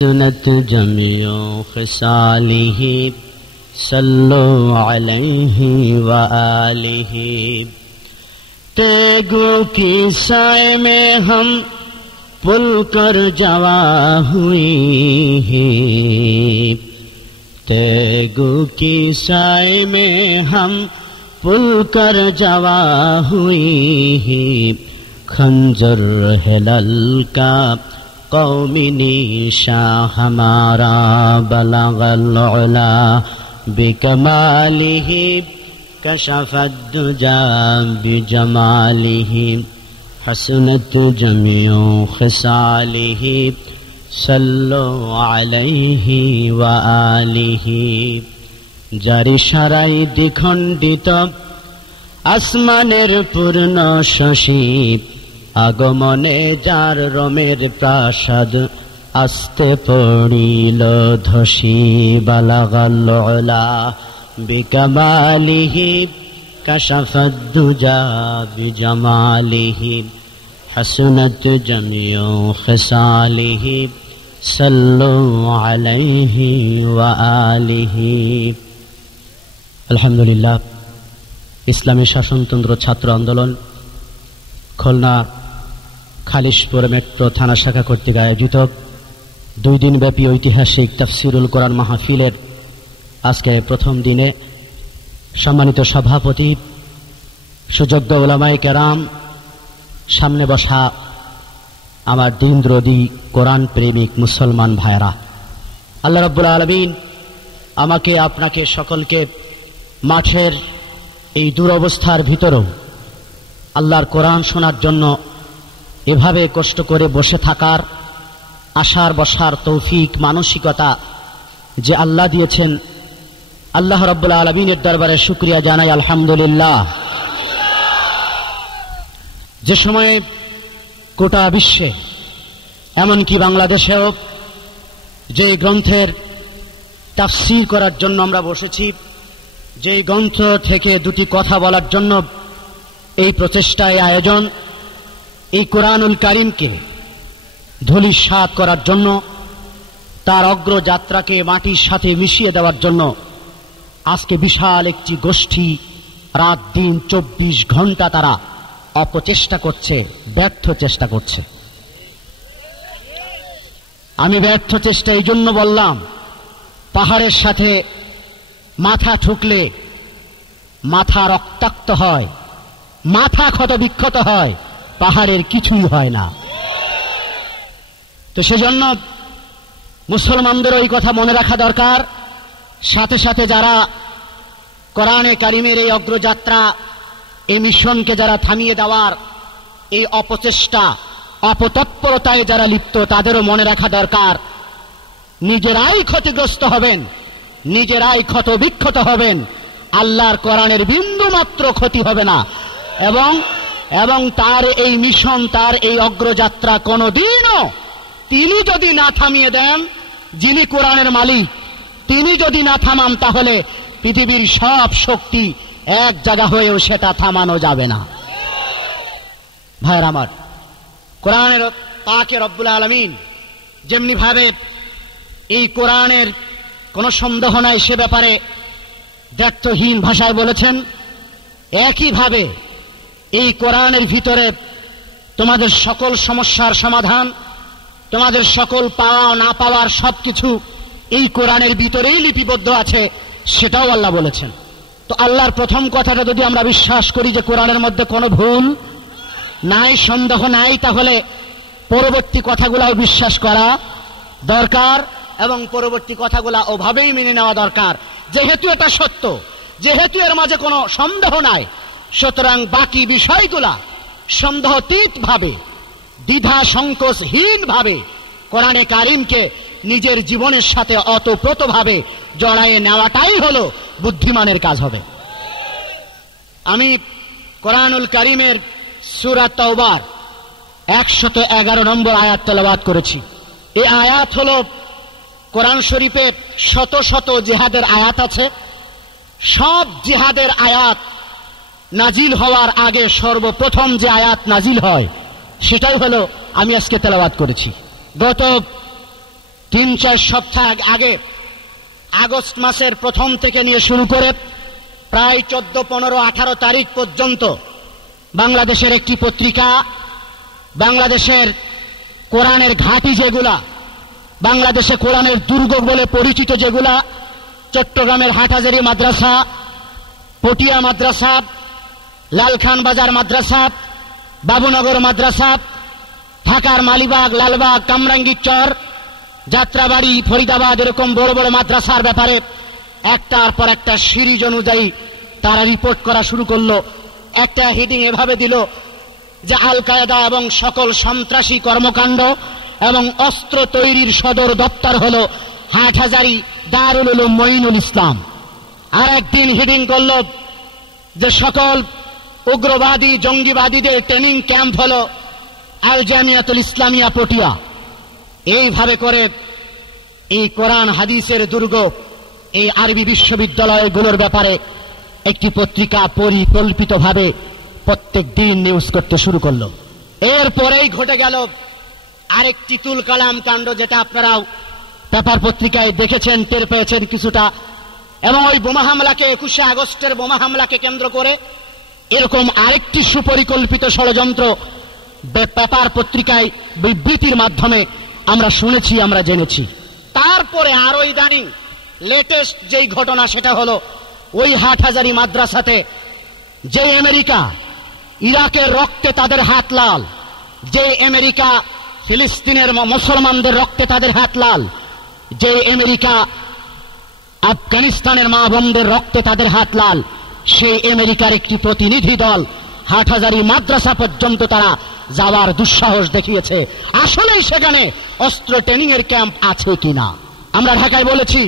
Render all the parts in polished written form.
सुनत जमियो खिसालिही सल्लो अलैहि व आलिही। तेगु की साए में हम पुल कर जवा हुई हैं, तेगु की साए में हम पुल कर जवा हुई हैं। खंजर है ललका कौमी निशा हमारा बलगल उला बिकमालिही कशफद्दुजा बिजमालिही हसनत जमियो खिसालिही सल्लो अलैहि व आलिही। जारी साराई द्विखंडित आसमानेर पूर्ण शशि, আগমনে যার রমের প্রাসাদ আস্তে পড়িল ধসি। বালাগাল উলা বিকামালিহি কাশাফাদ্দুজা বিজামালিহি হাসনাত জামিউ খিসালিহি সাল্লু আলাইহি ওয়া আলিহি। আলহামদুলিল্লাহ, ইসলামী শাসনতন্ত্র ছাত্র আন্দোলন খুলনা খালিশপুর মেট্রো থানা শাখা কর্তৃক আয়োজিত 2 দিনব্যাপী ঐতিহাসিক তাফসিরুল কোরআন মাহফিলের আজকে প্রথম দিনে সম্মানিত সভাপতি, সুযোগ্য উলামায়ে কেরাম, সামনে বসা আমার দিনদ্রোহী কোরআন প্রেমিক মুসলমান ভাইরা, আল্লাহ রাব্বুল আলামিন আমাকে আপনাকে সকলকে মাঠের এই দুরবস্থার ভিতরেও আল্লাহর কোরআন শোনার জন্য এভাবে কষ্ট করে বসে থাকার, আশার বসার তৌফিক মানসিকতা যে আল্লাহ দিয়েছেন, আল্লাহ রাব্বুল আলামিনের দরবারে শুকরিয়া জানাই আলহামদুলিল্লাহ। যে সময়ে গোটা বিশ্বে এমনকি বাংলাদেশেও যে গ্রন্থের তাফসীর করার জন্য আমরা বসেছি, যে গ্রন্থ থেকে 2টি কথা বলার জন্য এই প্রচেষ্টায় আয়োজন, এই কোরআনুল কারীমকে ধূলিসাৎ করার জন্য, তার অগ্রযাত্রাকে মাটির সাথে মিশিয়ে দেওয়ার জন্য আজকে বিশাল একটি গোষ্ঠী রাত দিন 24 ঘন্টা তারা অপচেষ্টা করছে, ব্যর্থ চেষ্টা করছে। আমি ব্যর্থ চেষ্টা এই জন্য বললাম, পাহাড়ের সাথে মাথা ঠুকলে মাথা রক্তাক্ত হয়, মাথা ক্ষত বিক্ষত হয়, পাহাড়ের কিছুই হয় না। তো সেজন্য মুসলমানদের এই কথা মনে রাখা দরকার। সাথে সাথে যারা কোরআনে কারীমের এই অগ্রযাত্রা, এই মিশনকে যারা থামিয়ে দেওয়ার এই অপচেষ্টা, অপতৎপরতায় যারা লিপ্ত, তাদেরও মনে রাখা দরকার নিজেরাই ক্ষতিগ্রস্ত হবেন, নিজেরাই ক্ষত বিক্ষত হবেন, আল্লাহর কোরআনের বিন্দু মাত্র ক্ষতি হবে না। এবং তার এই মিশন, তার এই অগ্রযাত্রা কোনদিনও তিনি যদি না থামিয়ে দেন, যিনি কোরআনের মালিক, তিনি যদি না থামান, তাহলে পৃথিবীর সব শক্তি এক জায়গা হয়েও সেটা থামানো যাবে না। ভাইরা আমার, কোরআনের পাকে রব্বুল আলামিন যেমনি ভাবে এই কোরআনের কোনো সন্দেহ নাই সে ব্যাপারে দ্ব্যর্থহীন ভাষায় বলেছেন, একইভাবে এই কোরআনের ভিতরে তোমাদের সকল সমস্যার সমাধান, তোমাদের সকল পাওয়া না পাওয়ার সবকিছু এই কোরআনের ভিতরেই লিপিবদ্ধ আছে, সেটাও আল্লাহ বলেছেন। তো আল্লাহর প্রথম কথাটা যদি আমরা বিশ্বাস করি যে কোরআনের মধ্যে কোনো ভুল নাই, সন্দেহ নাই, তাহলে পরবর্তী কথাগুলাও বিশ্বাস করা দরকার এবং পরবর্তী কথাগুলা ওভাবেই মেনে নেওয়া দরকার। যেহেতু এটা সত্য, যেহেতু এর মাঝে কোনো সন্দেহ নাই, সুতরাং বাকি বিষয়গুলা সন্দেহাতীত ভাবে, দ্বিধা সংকোচহীন ভাবে কোরআনে কারীমকে নিজের জীবনের সাথে অতপ্রতভাবে জড়ায়ে নেওয়াটাই হলো বুদ্ধিমানের কাজ হবে। আমি কোরআনুল কারীমের সূরা তাওবার 111 নম্বর আয়াত তেলাওয়াত করেছি। এই আয়াত হলো কোরআন শরীফের শত শত জিহাদের আয়াত আছে। সব জিহাদের আয়াত নাজিল হওয়ার আগে সর্বপ্রথম যে আয়াত নাজিল হয় সেটাই হলো আমি আজকে তেলাওয়াত করেছি। গত 3-4 সপ্তাহ আগে আগস্ট মাসের প্রথম থেকে নিয়ে শুরু করে প্রায় 14, 15, 18 তারিখ পর্যন্ত বাংলাদেশের একটি পত্রিকা, বাংলাদেশের কোরআনের ঘাঁটি যেগুলা, বাংলাদেশে কোরআনের দুর্গ বলে পরিচিত যেগুলা, চট্টগ্রামের হাটহাজারী মাদ্রাসা, পটিয়া মাদ্রাসা, লালখান বাজার মাদ্রাসা, বাবুনগর মাদ্রাসা, ঢাকার মালিবাগ, লালবাগ, কামরাঙ্গীরচর, যাত্রাবাড়ি, ফরিদাবাদ, এরকম বড় বড় মাদ্রাসার ব্যাপারে একটার পর একটা সিরিজ অনুযায়ী তারা রিপোর্ট করা শুরু করলো। একটা হেডিং এভাবে দিল যে আল কায়েদা এবং সকল সন্ত্রাসী কর্মকাণ্ড এবং অস্ত্র তৈরির সদর দপ্তর হল হাটহাজারী দারুল উলুম মঈনুল ইসলাম। আর একদিন হেডিং করল যে সকল উগ্রবাদী জঙ্গিবাদীদের ট্রেনিং ক্যাম্প হল আল জামিয়াতুল ইসলামিয়া পটিয়া। এইভাবে করে এই কোরআন হাদিসের দুর্গ, এই আরবি বিশ্ববিদ্যালয়গুলোর ব্যাপারে একটি পত্রিকা পরিকল্পিতভাবে প্রত্যেক দিন নিউজ করতে শুরু করল। এরপরেই ঘটে গেল আরেকটি তুল কালাম কাণ্ড, যেটা আপনারাও পেপার পত্রিকায় দেখেছেন, টের পেয়েছেন কিছুটা। এবং ওই বোমা হামলাকে, 21শে আগস্টের বোমা হামলাকে কেন্দ্র করে এরকম আরেকটি সুপরিকল্পিত ষড়যন্ত্র পেপার পত্রিকায় বিবৃতির মাধ্যমে আমরা শুনেছি, আমরা জেনেছি। তারপরে আরো ইদানিং লেটেস্ট যেই ঘটনা, সেটা হলো ওই হাটহাজারী মাদ্রাসাতে যে আমেরিকা ইরাকের রক্তে তাদের হাত লাল, যে আমেরিকা ফিলিস্তিনের মুসলমানদের রক্তে তাদের হাত লাল, যে আমেরিকা আফগানিস্তানের মা বোনদের রক্তে তাদের হাত লাল, সেই আমেরিকার একটি প্রতিনিধি দল হাটহাজারী মাদ্রাসা পর্যন্ত তারা যাওয়ার দুঃসাহস দেখিয়েছে। আসলেই সেখানে অস্ত্র ট্রেনিং এর ক্যাম্প আছে কিনা? আমরা ঢাকায় বলেছি,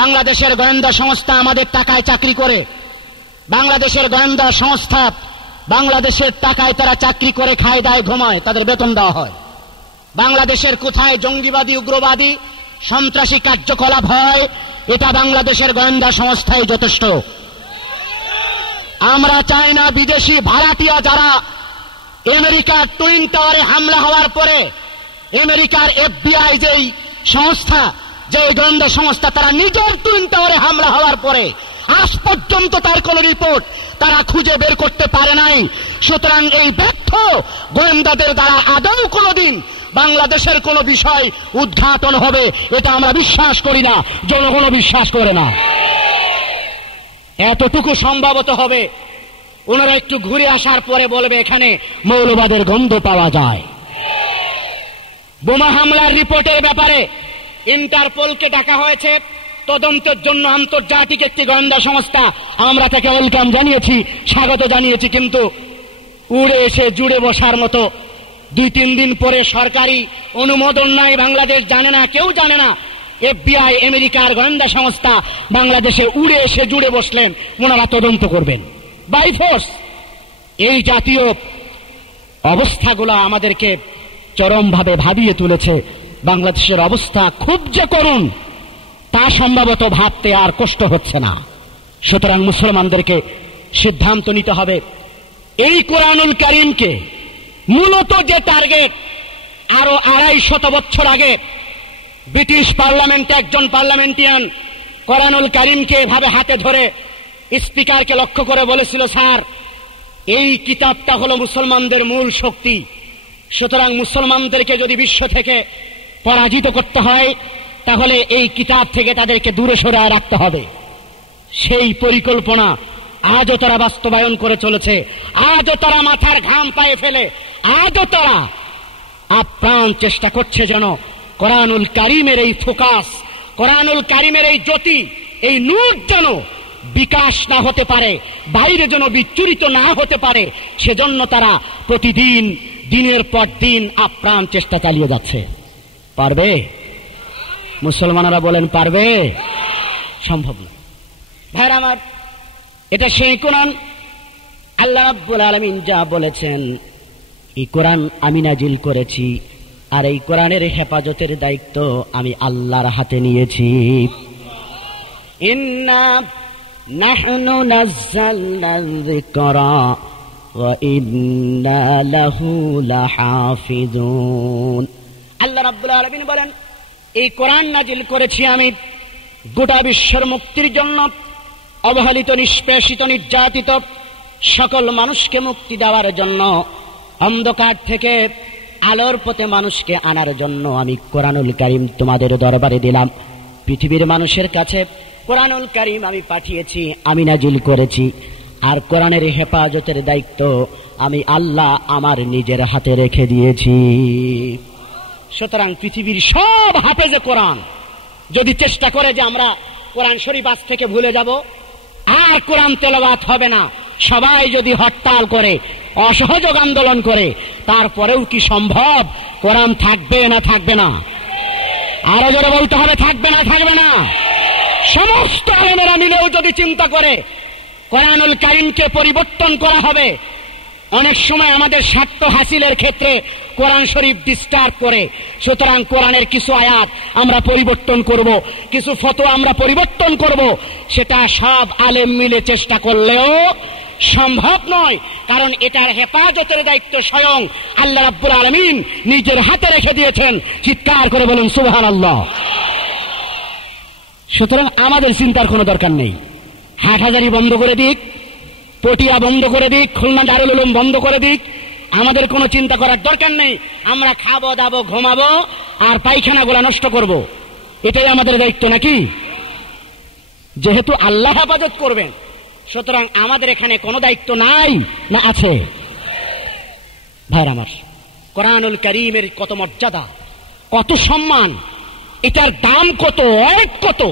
বাংলাদেশের গোয়েন্দা সংস্থা আমাদের টাকায় চাকরি করে, বাংলাদেশের গোয়েন্দা সংস্থা বাংলাদেশের টাকায় তারা চাকরি করে, খায়, দায়, ঘুমায়, তাদের বেতন দেওয়া হয়। বাংলাদেশের কোথায় জঙ্গিবাদী, উগ্রবাদী, সন্ত্রাসী কার্যকলাপ হয়, এটা বাংলাদেশের গোয়েন্দা সংস্থাই যথেষ্ট। আমরা চাই না বিদেশি ভাড়াটিয়া যারা আমেরিকার টুইন টাওয়ারে হামলা হওয়ার পরে আমেরিকার FBI যেই সংস্থা, যে গোয়েন্দা সংস্থা, তারা নিজের টুইন টাওয়ারে হামলা হওয়ার পরে আজ পর্যন্ত তার কোন রিপোর্ট তারা খুঁজে বের করতে পারে নাই। সুতরাং এই ব্যর্থ গোয়েন্দাদের দ্বারা আদৌ কোনদিন বাংলাদেশের কোন বিষয় উদ্ঘাটন হবে, এটা আমরা বিশ্বাস করি না, জনগণও বিশ্বাস করে না। এতটুকু সম্ভবত হবে, ওনারা একটু ঘুরে আসার পরে বলবে এখানে মৌলবাদের গন্ধ পাওয়া যায়। বোমা হামলার রিপোর্টের ব্যাপারে ইন্টারপোলকে ডাকা হয়েছে তদন্তের জন্য, আন্তর্জাতিক একটি গোয়েন্দা সংস্থা। আমরা তাকে ওয়েলকাম জানিয়েছি, স্বাগত জানিয়েছি, কিন্তু উড়ে এসে জুড়ে বসার মতো 2-3 দিন পরে সরকারি অনুমোদন নাই, বাংলাদেশ জানে না, কেউ জানে না। FBI আমেরিকার গোয়েন্দা সংস্থা বাংলাদেশে উড়ে এসে জুড়ে বসলেন, ওনারা তদন্ত করবেন বাই ফোর্স। এই জাতীয় অবস্থাগুলো আমাদেরকে চরমভাবে ভাবিয়ে তুলেছে। বাংলাদেশের অবস্থা খুব যে করুণ, তা সম্ভবত ভাবতে আর কষ্ট হচ্ছে না। সুতরাং মুসলমানদেরকে সিদ্ধান্ত নিতে হবে, এই কোরআনুল কারীমকে মূলত যে টার্গেট, আরো 250 বছর আগে ব্রিটিশ পার্লামেন্টে একজন পার্লামেন্টিয়ান কোরআনুল কারীমকে এভাবে হাতে ধরে স্পিকারকে লক্ষ্য করে বলেছিল, স্যার, এই কিতাবটা হলো মুসলমানদের মূল শক্তি, সুতরাং মুসলমানদেরকে যদি বিশ্ব থেকে পরাজিত করতে হয় তাহলে এই কিতাব থেকে তাদেরকে দূরে সরিয়ে রাখতে হবে। সেই পরিকল্পনা আজও তারা বাস্তবায়ন করে চলেছে, আজও তারা মাথার ঘাম পায়ে ফেলে, আজও তারা আপ্রাণ চেষ্টা করছে যেন কোরআনুল কারীমের এই ফোকাস, কোরআনুল কারীমের এই জ্যোতি, এই নূর যেন বিকাশ না হতে পারে, বাইরে যেন বিচ্ছুরিত না হতে পারে। সেজন্য তারা প্রতিদিন দিনের পর দিন আপ্রাণ চেষ্টা চালিয়ে যাচ্ছে। পারবে? মুসলমানেরা বলেন পারবে? সম্ভব না। ভাইরা আমার, এটা সেই কোরআন, আল্লাহ রাব্বুল আলামিন যা বলেছেন, এই কোরআন আমি নাজিল করেছি, আর এই কোরআনের হেফাজতের দায়িত্ব আমি আল্লাহর হাতে নিয়েছি। ইন্না নাহনু নাযালনা যিকরা ওয়া ইন্না লাহু লাহাফিজুন। আল্লাহ রাব্বুল আলামিন বলেন, এই কোরআন নাজিল করেছি আমি গোটা বিশ্বের মুক্তির জন্য, অবহেলিত, নিষ্পেষিত, নির্যাতিত সকল মানুষকে মুক্তি দেওয়ার জন্য, অন্ধকার থেকে আলোর পথে মানুষকে আনার জন্য আমি কোরআনুল কারীম তোমাদের দরবারে দিলাম। পৃথিবীর মানুষের কাছে কোরআনুল কারীম আমি পাঠিয়েছি, আমি নাজিল করেছি। আর কোরআনের হেফাজতের দায়িত্ব আমি আল্লাহ আমার নিজের হাতে রেখে দিয়েছি। সুতরাং পৃথিবীর সব হাফেজে কোরআন যদি চেষ্টা করে যে আমরা কোরআন শরীফ আজ থেকে ভুলে যাব, আর কোরআন তেলাওয়াত হবে না, সবাই যদি হরতাল করে, অসহযোগ আন্দোলন করে, তারপরেও কি সম্ভব কোরআন থাকবে না থাকবে না? আরো জোরে বলতে হবে, থাকবে না থাকবে না? সমস্ত আলেমেরা মিলেও যদি চিন্তা করে কোরআনুল কারীমকে পরিবর্তন করা হবে, অনেক সময় আমাদের স্বার্থ হাসিলের ক্ষেত্রে কোরআন শরীফ ডিস্টার্ব করে। সুতরাং কোরআনের কিছু আয়াত আমরা পরিবর্তন করব, কিছু ফতোয়া আমরা পরিবর্তন করব, সেটা সব আলেম মিলে চেষ্টা করলেও সম্ভব নয়। কারণ এটার হেফাজতের দায়িত্ব স্বয়ং আল্লাহ রাব্বুল আলামিন নিজের হাতে রেখে দিয়েছেন। চিৎকার করে বলুন সুবহানাল্লাহ। সুতরাং আমাদের চিন্তার কোনো দরকার নেই। হাটহাজারী বন্ধ করে দিক, পটিয়া বন্ধ করে দিক, খুলনা দারুল উলুম বন্ধ করে দিক, আমাদের কোনো চিন্তা করার দরকার নেই। আমরা খাবো, দাবো, ঘুমাবো, আর পায়খানাগুলা নষ্ট করব, এটাই আমাদের দায়িত্ব নাকি? যেহেতু আল্লাহ হেফাজত করবেন, সুতরাং আমাদের এখানে কোনো দায়িত্ব নাই না আছে? ভাইরা আমার, কোরআনুল কারীমের কত মর্যাদা, কত সম্মান, এটার দাম কত, ওয়েট কত,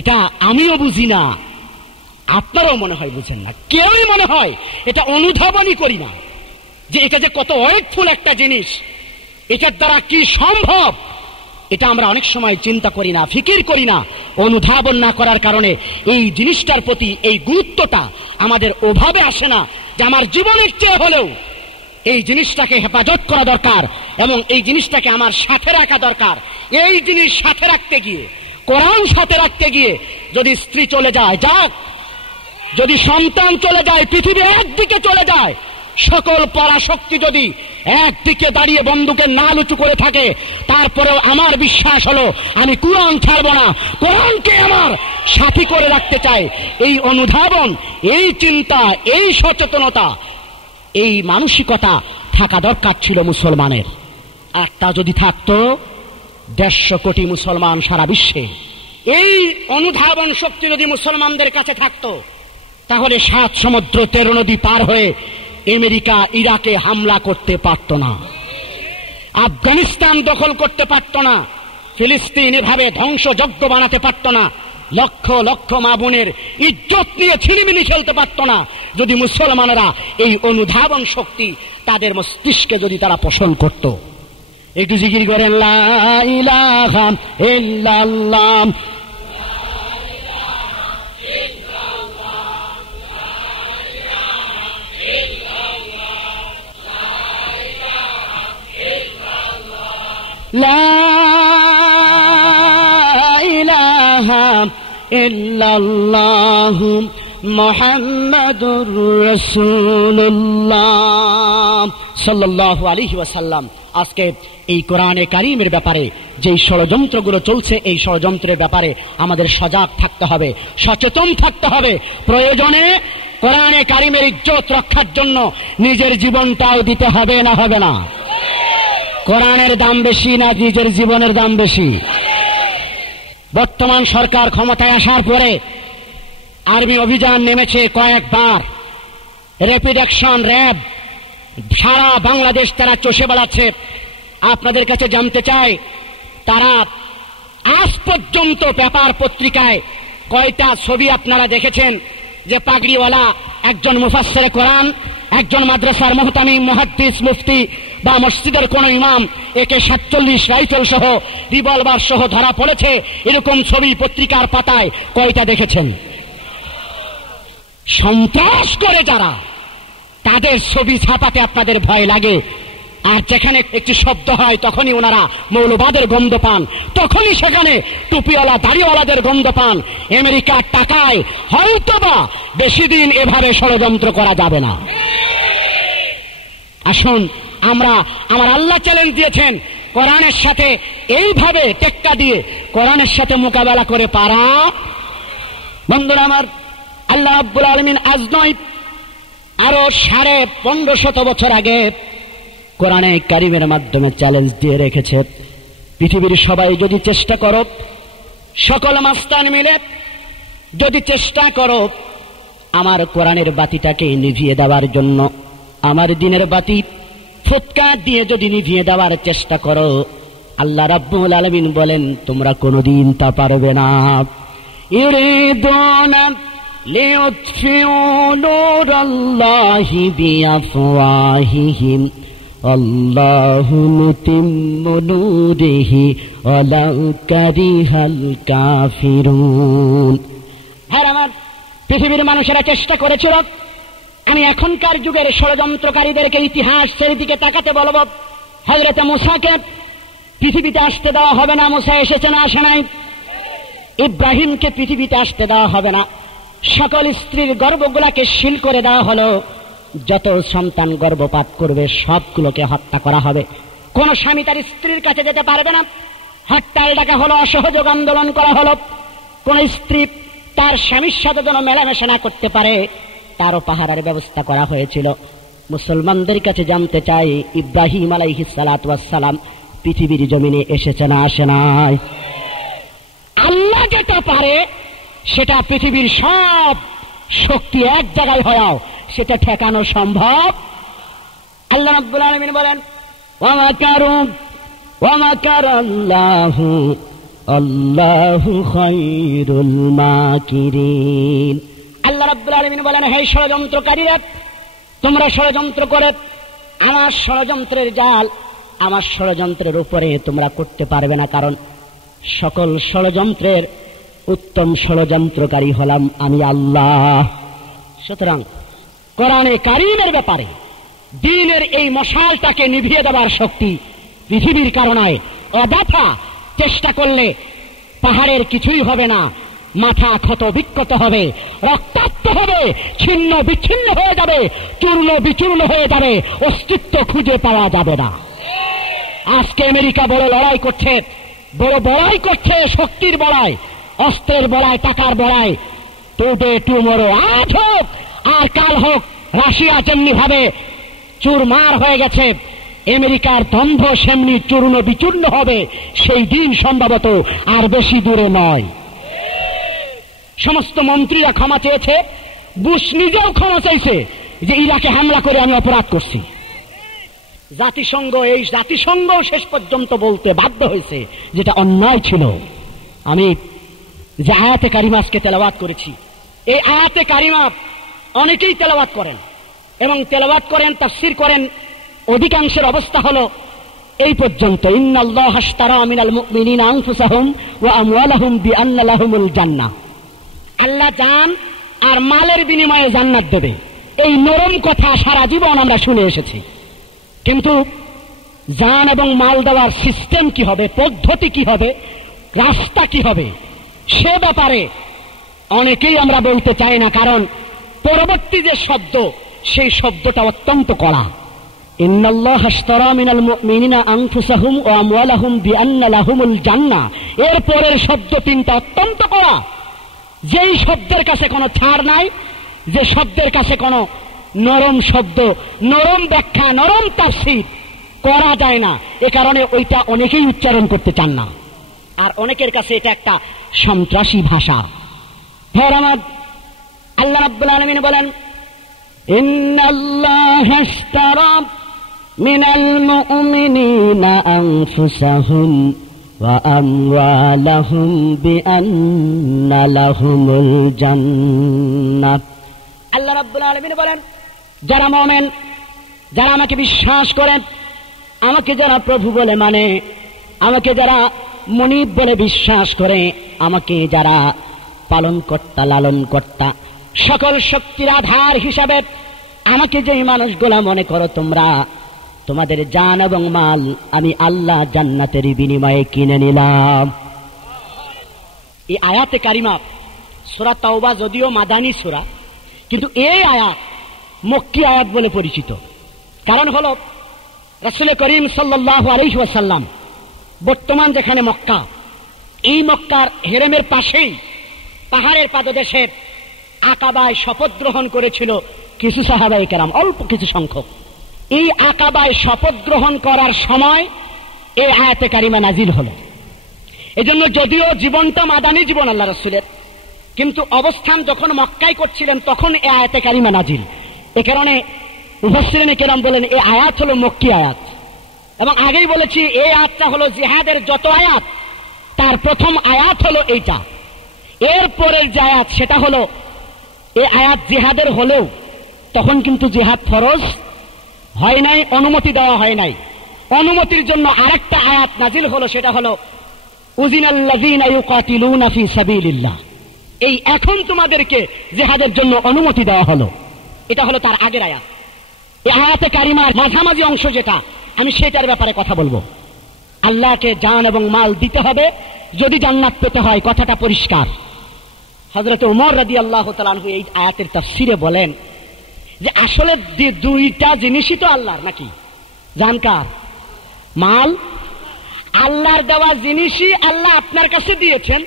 এটা আমিও বুঝি না, আপনারাও মনে হয় বুঝেন না, কেউই মনে হয় এটা অনুধাবনই করি না যে এটা যে কত ওয়েটফুল একটা জিনিস, এটার দ্বারা কি সম্ভব, এটা আমরা অনেক সময় চিন্তা করি না, ফিকির করি না। অনুধাবন না করার কারণে এই জিনিসটার প্রতি এই গুরুত্বটা আমাদের ওভাবে আসে না যে আমার জীবনের চেয়ে হলেও এই জিনিসটাকে হেফাজত করা দরকার এবং এই জিনিসটাকে আমার সাথে রাখা দরকার। এই জিনিস সাথে রাখতে গিয়ে, কোরআন সাথে রাখতে গিয়ে যদি স্ত্রী চলে যায়, যাক, যদি সন্তান চলে যায়, পৃথিবী একদিকে চলে যায়, সকল পরাশক্তি যদি একদিকে দাঁড়িয়ে বন্দুকের নাল উঁচু করে থাকে, তারপরেও আমার বিশ্বাস হলো আমি কোরআন ছাড়ব না, কোরআনকে আমার সাথী করে রাখতে চাই। এই অনুধাবন, এই চিন্তা, এই সচেতনতা, এই মানসিকতা থাকা দরকার ছিল মুসলমানের। আর তা যদি থাকতো, 150 কোটি মুসলমান সারা বিশ্বে, এই অনুধাবন শক্তি যদি মুসলমানদের কাছে থাকতো, তাহলে 7 সমুদ্র 13 নদী পার হয়ে আমেরিকা ইরাকে হামলা করতে পারত না, আফগানিস্তান দখল করতে পারত না, ফিলিস্তিন এভাবে ধ্বংসযজ্ঞ বানাতে পারত না, লক্ষ লক্ষ মা বোনের ইজ্জত নিয়ে ছিনিমিনি খেলতে পারত না, যদি মুসলমানেরা এই অনুধাবন শক্তি তাদের মস্তিষ্কে যদি তারা পোষণ করত। একটু জিকির করেন লা ইলাহা ইল্লাল্লাহ। লা ইলাহা ইল্লাল্লাহ মুহাম্মাদুর রাসূলুল্লাহ সাল্লাল্লাহু আলাইহি ওয়াসাল্লাম। আজকে এই কোরআনে কারীমের ব্যাপারে যেই ষড়যন্ত্রগুলো চলছে, এই ষড়যন্ত্রের ব্যাপারে আমাদের সজাগ থাকতে হবে, সচেতন থাকতে হবে। প্রয়োজনে কোরআনে কারীমের ইজ্জত রক্ষার জন্য নিজের জীবনটাও দিতে হবে না হবে না? কোরআনের দাম বেশি না নিজের জীবনের দাম বেশি? বর্তমান সরকার ক্ষমতায় আসার পরে আর্মি অভিযান নেমেছে কয়েকবার, র্যাপিড অ্যাকশন র্যাব সারা বাংলাদেশ তারা চষে বেড়াচ্ছে। আপনাদের কাছে জানতে চাই, তারা আজ পর্যন্ত পেপার পত্রিকায় কয়টা ছবি আপনারা দেখেছেন যে পাগড়িওয়ালা একজন মুফাসসিরে কোরআন, একজন মাদ্রাসার মুহতামিম, মুহাদ্দিস, মুফতি বা মসজিদের কোন ইমাম AK-47 রাইফেল সহ, রিভলভার সহ ধরা পড়েছে? এরকম ছবি পত্রিকার পাতায় কয়টা দেখেছেন? সন্ত্রাস করে যারা, তাদের ছবি ছাপাতে আপনাদের ভয় লাগে। আর যেখানে একটি শব্দ হয় তখনই ওনারা মৌলবাদের গন্ধ পান, তখনই সেখানে টুপিওয়ালা দাড়িওয়ালাদের গন্ধ পান। আমেরিকার টাকায় হয়তোবা বেশি দিন এভাবে ষড়যন্ত্র করা যাবে না। আসুন, আমরা, আমার আল্লাহ চ্যালেঞ্জ দিয়েছেন, কোরআনের সাথে এইভাবে টেক্কা দিয়ে কোরআনের সাথে মোকাবেলা করে পারা। বন্ধুরা আমার, আল্লাহ রাব্বুল আলামিন আজ নয় আরো 1550 বছর আগে কোরআনে কারিমের মাধ্যমে চ্যালেঞ্জ দিয়ে রেখেছে, পৃথিবীর সবাই যদি চেষ্টা করো, সকল মাস্তান মিলে যদি চেষ্টা করো আমার কোরআনের বাতিটাকে নিভিয়ে দেওয়ার জন্য, আমার দ্বীনের বাতি ফুৎকার দিয়ে যদি নিভিয়ে দেওয়ার চেষ্টা করো, আল্লাহ রাব্বুল আলামিন বলেন তোমরা কোনোদিন তা পারবে না। ইউরিদুনা লিইউতফিউ নূরাল্লাহি বিআফওয়াহিহিম আল্লাহু মুতিম্মু নূরিহি ওয়ালাউ কারিহাল কাফিরুন। হ্যাঁ, আমার পৃথিবীর মানুষেরা চেষ্টা করেছিল। আমি এখনকার যুগের ষড়যন্ত্রকারীদেরকে ইতিহাসের দিকে তাকাতে বলব, হযরত মুসাকে পৃথিবীতে আসতে দেওয়া হবে না। মুসা এসেছে না আসে নাই? ইব্রাহিমকে পৃথিবীতে আসতে দেওয়া হবে না। সকল স্ত্রীর গর্ভগুলাকে সিল করে দেওয়া হলো। যত সন্তান গর্ভপাত করবে সবগুলোকে হত্যা করা হবে। কোন স্বামী তার স্ত্রীর কাছে যেতে পারবে না। হরতাল ডাকা হলো, অসহযোগ আন্দোলন করা হলো। কোন স্ত্রী তার স্বামীর সাথে যেন মেলামেশা না করতে পারে তারও পাহারার ব্যবস্থা করা হয়েছিল। মুসলমানদের কাছে জানতে চাই, ইব্রাহিম আলাইহিস সালাতু ওয়াস সালাম পৃথিবীর জমিনে এসেছে না আসে নাই? আল্লাহ যেটা পারে সেটা পৃথিবীর সব শক্তি এক জায়গায় হওয়াও সেটা ঠেকানো সম্ভব। আল্লাহ রাব্বুল আলামিন বলেন ওয়া মাকারাল্লাহু আল্লাহু খায়রুল মাকিরিন। আল্লাহ রাব্বুল আলামিন বলেন, হে ষড়যন্ত্রকারীরা, তোমরা ষড়যন্ত্র করে আমার ষড়যন্ত্রের জাল, আমার ষড়যন্ত্রের উপরে তোমরা করতে পারবে না, কারণ সকল ষড়যন্ত্রের উত্তম ষড়যন্ত্রকারী হলাম আমি আল্লাহ। সুতরাং কোরআনে কারীমের ব্যাপারে দ্বীনের এই মশালটাকে নিভিয়ে দেওয়ার শক্তি পৃথিবীর কারণে অযথা চেষ্টা করলে পাহাড়ের কিছুই হবে না, মাথা ক্ষত বিক্ষত হবে, রক্তাক্ত হবে, ছিন্ন বিচ্ছিন্ন হয়ে যাবে, চূর্ণ বিচূর্ণ হয়ে যাবে, অস্তিত্ব খুঁজে পাওয়া যাবে না। আজকে আমেরিকা বড় লড়াই করছে, বড় বড়াই করছে, শক্তির বড়াই, অস্ত্রের বড়াই, টাকার বড়াই। টুডে টুমরো, আজ হোক আর কাল হোক রাশিয়া যেমনি ভাবে চুরমার হয়ে গেছে, আমেরিকার দম্ভ সেমনি চূর্ণ বিচূর্ণ হবে। সেই দিন সম্ভবত আর বেশি দূরে নয়। সমস্ত মন্ত্রীরা ক্ষমা চেয়েছে, বুশ নিজেও ক্ষমা চাইছে যে ইরাকে হামলা করে আমি অপরাধ করছি। জাতিসংঘ শেষ পর্যন্ত বলতে বাধ্য হয়েছে যেটা অন্যায় ছিল। আমি যে আয়াতে কারিমা আজকে তেলাওয়াত করেছি, এই আয়াতে কারিমা অনেকেই তেলাওয়াত করেন এবং তেলাওয়াত করেন, তাফসীর করেন। অধিকাংশের অবস্থা হলো এই পর্যন্ত, ইন্নাল্লাহা আশতারা মিনাল মুমিনিনা আনফুসাহুম ওয়া আমওয়ালাহুম বিআন্না লাহুমুল জান্নাহ। আল্লাহ জান আর মালের বিনিময়ে জান্নাত দেবে। এই নরম কথা সারা জীবন আমরা শুনে এসেছি, কিন্তু জান এবং মাল দেওয়ার সিস্টেম কি হবে, পদ্ধতি কি হবে, রাস্তা কি হবে, সে ব্যাপারে অনেকেই আমরা বলতে চাই না। কারণ পরবর্তী যে শব্দ, সেই শব্দটা অত্যন্ত কড়া। ইন্নাল্লাহা আশতারা মিনাল মুমিনিনা আনফুসাহুম ওয়া আমওয়ালাহুম বিআন্না লাহুমুল জান্নাহ, এর পরের শব্দ তিনটা অত্যন্ত কড়া। যেই শব্দের কাছে কোনো ছাড় নাই, যে শব্দের কাছে কোনো নরম শব্দ, নরম ব্যাখ্যা, নরম তাফসীর করা যায় না, এ কারণে ওইটা অনেকেই উচ্চারণ করতে চান না। আর অনেকের কাছে এটা একটা সন্ত্রাসী ভাষা। আল্লাহ রাব্বুল আলামিন বলেন, ইন্নাল্লাহা আশতারা মিনাল মুমিনিনা আনফুসাহুম ওয়া আমওয়ালাহুম বিআন্না লাহুমুল জান্নাহ। আল্লাহ রাব্বুল আলামিন বলেন, যারা মুমিন, যারা আমাকে বিশ্বাস করেন, আমাকে যারা প্রভু বলে মানে, আমাকে যারা মুনিব বলে বিশ্বাস করে, আমাকে যারা পালন কর্তা, লালন কর্তা, সকল শক্তির আধার হিসাবে আমাকে যেই মানুষগুলা মনে করো তোমরা, তোমাদের জান এবং মাল আমি আল্লাহ জান্নাতের বিনিময়ে কিনে নিলাম। এই আয়াতে কারিমা সূরা তাওবা যদিও মাদানী সূরা, কিন্তু এই আয়াত মক্কি আয়াত বলে পরিচিত। কারণ হলো রাসূল করিম সাল্লাল্লাহু আলাইহি ওয়াসাল্লাম বর্তমান যেখানে মক্কা, এই মক্কার হেরেমের পাশেই পাহাড়ের পাদদেশে আকাবায় শপথ গ্রহণ করেছিল কিছু সাহাবায়ে কেরাম, অল্প কিছু সংখ্যক। এই আকাবায় শপথ গ্রহণ করার সময় এই আয়াতে কারিমা নাজিল হলো। এজন্য যদিও জীবনটা মাদানী জীবন আল্লাহ রাসূলের, কিন্তু অবস্থান যখন মক্কায় করছিলেন তখন এই আয়াতে কারিমা নাজিল। এ কারণে মুফাসসিরিনে কেরাম বলেন এই আয়াত হলো মক্কি আয়াত। এবং আগেই বলেছি এই আয়াতটা হলো জিহাদের যত আয়াত তার প্রথম আয়াত হলো এইটা। এরপরের যে আয়াত সেটা হলো এই আয়াত জিহাদের হলেও তখন কিন্তু জিহাদ ফরজ হয় নাই, অনুমতি দেওয়া হয় নাই। অনুমতির জন্য আরেকটা আয়াত নাজিল হলো, সেটা হলো উযিনাল্লাযীনা ইউকাতিলুনা ফী সাবিলিল্লাহ। এই এখন তোমাদেরকে জিহাদের জন্য অনুমতি দেওয়া হলো, এটা হলো তার আগের আয়াত। এই আয়াতে কারিমার মাঝামাঝি অংশ যেটা, আমি সেটার ব্যাপারে কথা বলবো। আল্লাহকে জান এবং মাল দিতে হবে যদি জান্নাত পেতে হয়, কথাটা পরিষ্কার। হযরত ওমর রাদিয়াল্লাহু তাআলা আনহু এই আয়াতের তাফসীরে বলেন যে আসলে দুইটা জিনিসই তো আল্লাহর, নাকি? জানকার মাল আল্লাহর দেওয়া জিনিসই আল্লাহ আপনার কাছে দিয়েছেন,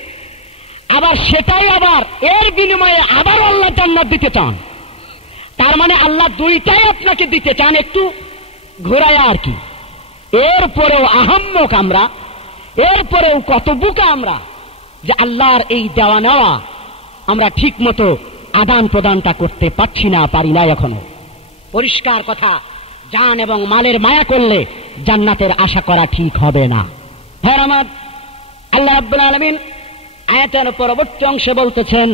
আবার সেটাই আবার এর বিনিময়ে আবার আল্লাহ জান্নাত দিতে চান। তার মানে আল্লাহ দুইটাই আপনাকে দিতে চান, একটু ঘোরায় আর কি। এরপরেও আহাম্মক আমরা, এরপরেও কত বুকা আমরা যে আল্লাহর এই দেওয়া নেওয়া আমরা ঠিক মতো আদান প্রদানটা করতে পারছি না, পারি না এখনো। পরিষ্কার কথা, জান এবং মালের মায়া করলে জান্নাতের আশা করা ঠিক হবে না। হ্যাঁ আমার আল্লাহ রাব্বুল আলামিন আয়াতের পরবর্তী অংশে বলতেছেন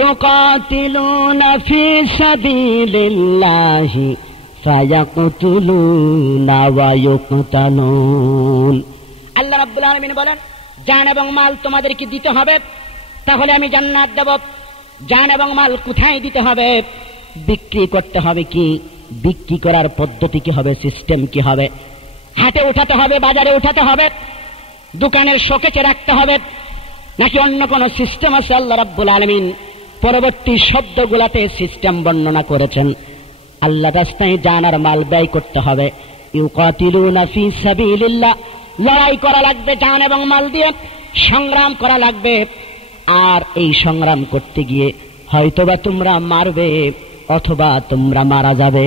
ইউকাতিলুনা ফী সাবিলিল্লাহি ফায়াকতুলুনা ওয়া ইউকতালুন। আল্লাহ রাব্বুল আলামিন বলেন জান এবং মাল তোমাদেরকে দিতে হবে, তাহলে আমি জান্নাত দেব। জান এবং মাল কোথায় দিতে হবে? বিক্রি করতে হবে কি? বিক্রি করার পদ্ধতি কি হবে? সিস্টেম কি হবে? হাটে উঠাতে হবে, বাজারে উঠাতে হবে, দোকানের শোকেসে রাখতে হবে, নাকি অন্য কোন সিস্টেম আছে? আল্লাহ রাব্বুল আলামিন পরবর্তী শব্দগুলাতে সিস্টেম বর্ণনা করেছেন। আল্লাহ রাস্তায় জান আর মাল ব্যয় করতে হবে। ইউকাতিলুনা ফী সাবিলিল্লাহ, লড়াই করা লাগবে জান এবং মাল দিয়ে, সংগ্রাম করা লাগবে। আর এই সংগ্রাম করতে গিয়ে হয়তোবা তোমরা মারবে অথবা তোমরা মারা যাবে।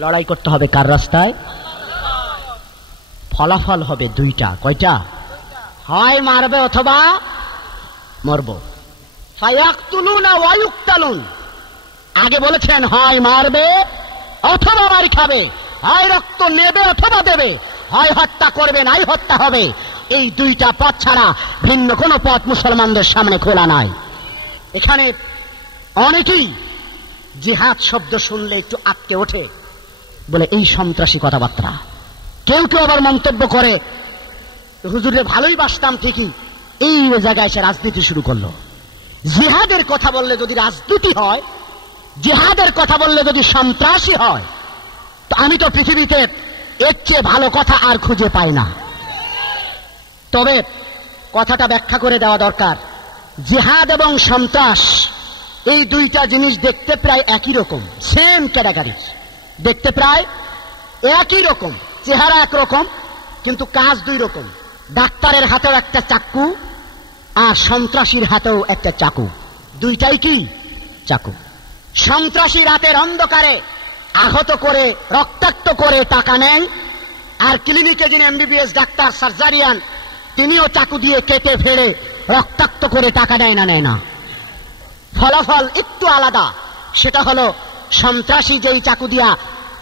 লড়াই করতে হবে কার রাস্তায়? ফলাফল হবে দুইটা। কয়টা? হয় মারবে অথবা মরব। ফায়াকতুলুনা ওয়া ইউকতালুন, আগে বলেছেন হয় মারবে অথবা মার খাবে, হয় রক্ত নেবে অথবা দেবে, হয় হত্যা করবে নাই হত্যা হবে। এই দুইটা পথ ছাড়া ভিন্ন কোনো পথ মুসলমানদের সামনে খোলা নাই। এখানে অনেকেই জিহাদ শব্দ শুনলে একটু আটকে ওঠে, বলে এই সন্ত্রাসী কথাবার্তা। কেউ কেউ আবার মন্তব্য করে হুজুরে ভালোই বাসতাম ঠিকই, এই জায়গায় সে রাজনীতি শুরু করলো। জিহাদের কথা বললে যদি রাজনীতি হয়, জিহাদের কথা বললে যদি সন্ত্রাসী হয়, তো আমি তো পৃথিবীতে এর চেয়ে ভালো কথা আর খুঁজে পাই না। তবে কথাটা ব্যাখ্যা করে দেওয়া দরকার। জিহাদ এবং সন্ত্রাস এই দুইটা জিনিস দেখতে প্রায় একই রকম, সেম ক্যাটাগরি, দেখতে প্রায় একই রকম, চেহারা একরকম, কিন্তু কাজ দুই রকম। ডাক্তারের হাতেও একটা চাকু আর সন্ত্রাসীর হাতেও একটা চাকু, দুইটাই কি চাকু। সন্ত্রাসী রাতের অন্ধকারে আহত করে রক্তাক্ত করে টাকা নেয়, আর ক্লিনিকে যিনি এমবিবিএস ডাক্তার সার্জারিয়ান তিনিও চাকু দিয়ে কেটে ফেড়ে রক্তাক্ত করে টাকা নেয় না, নেয় না। ফলাফল একটু আলাদা। সেটা হলো সন্ত্রাসী যেই চাকু দিয়া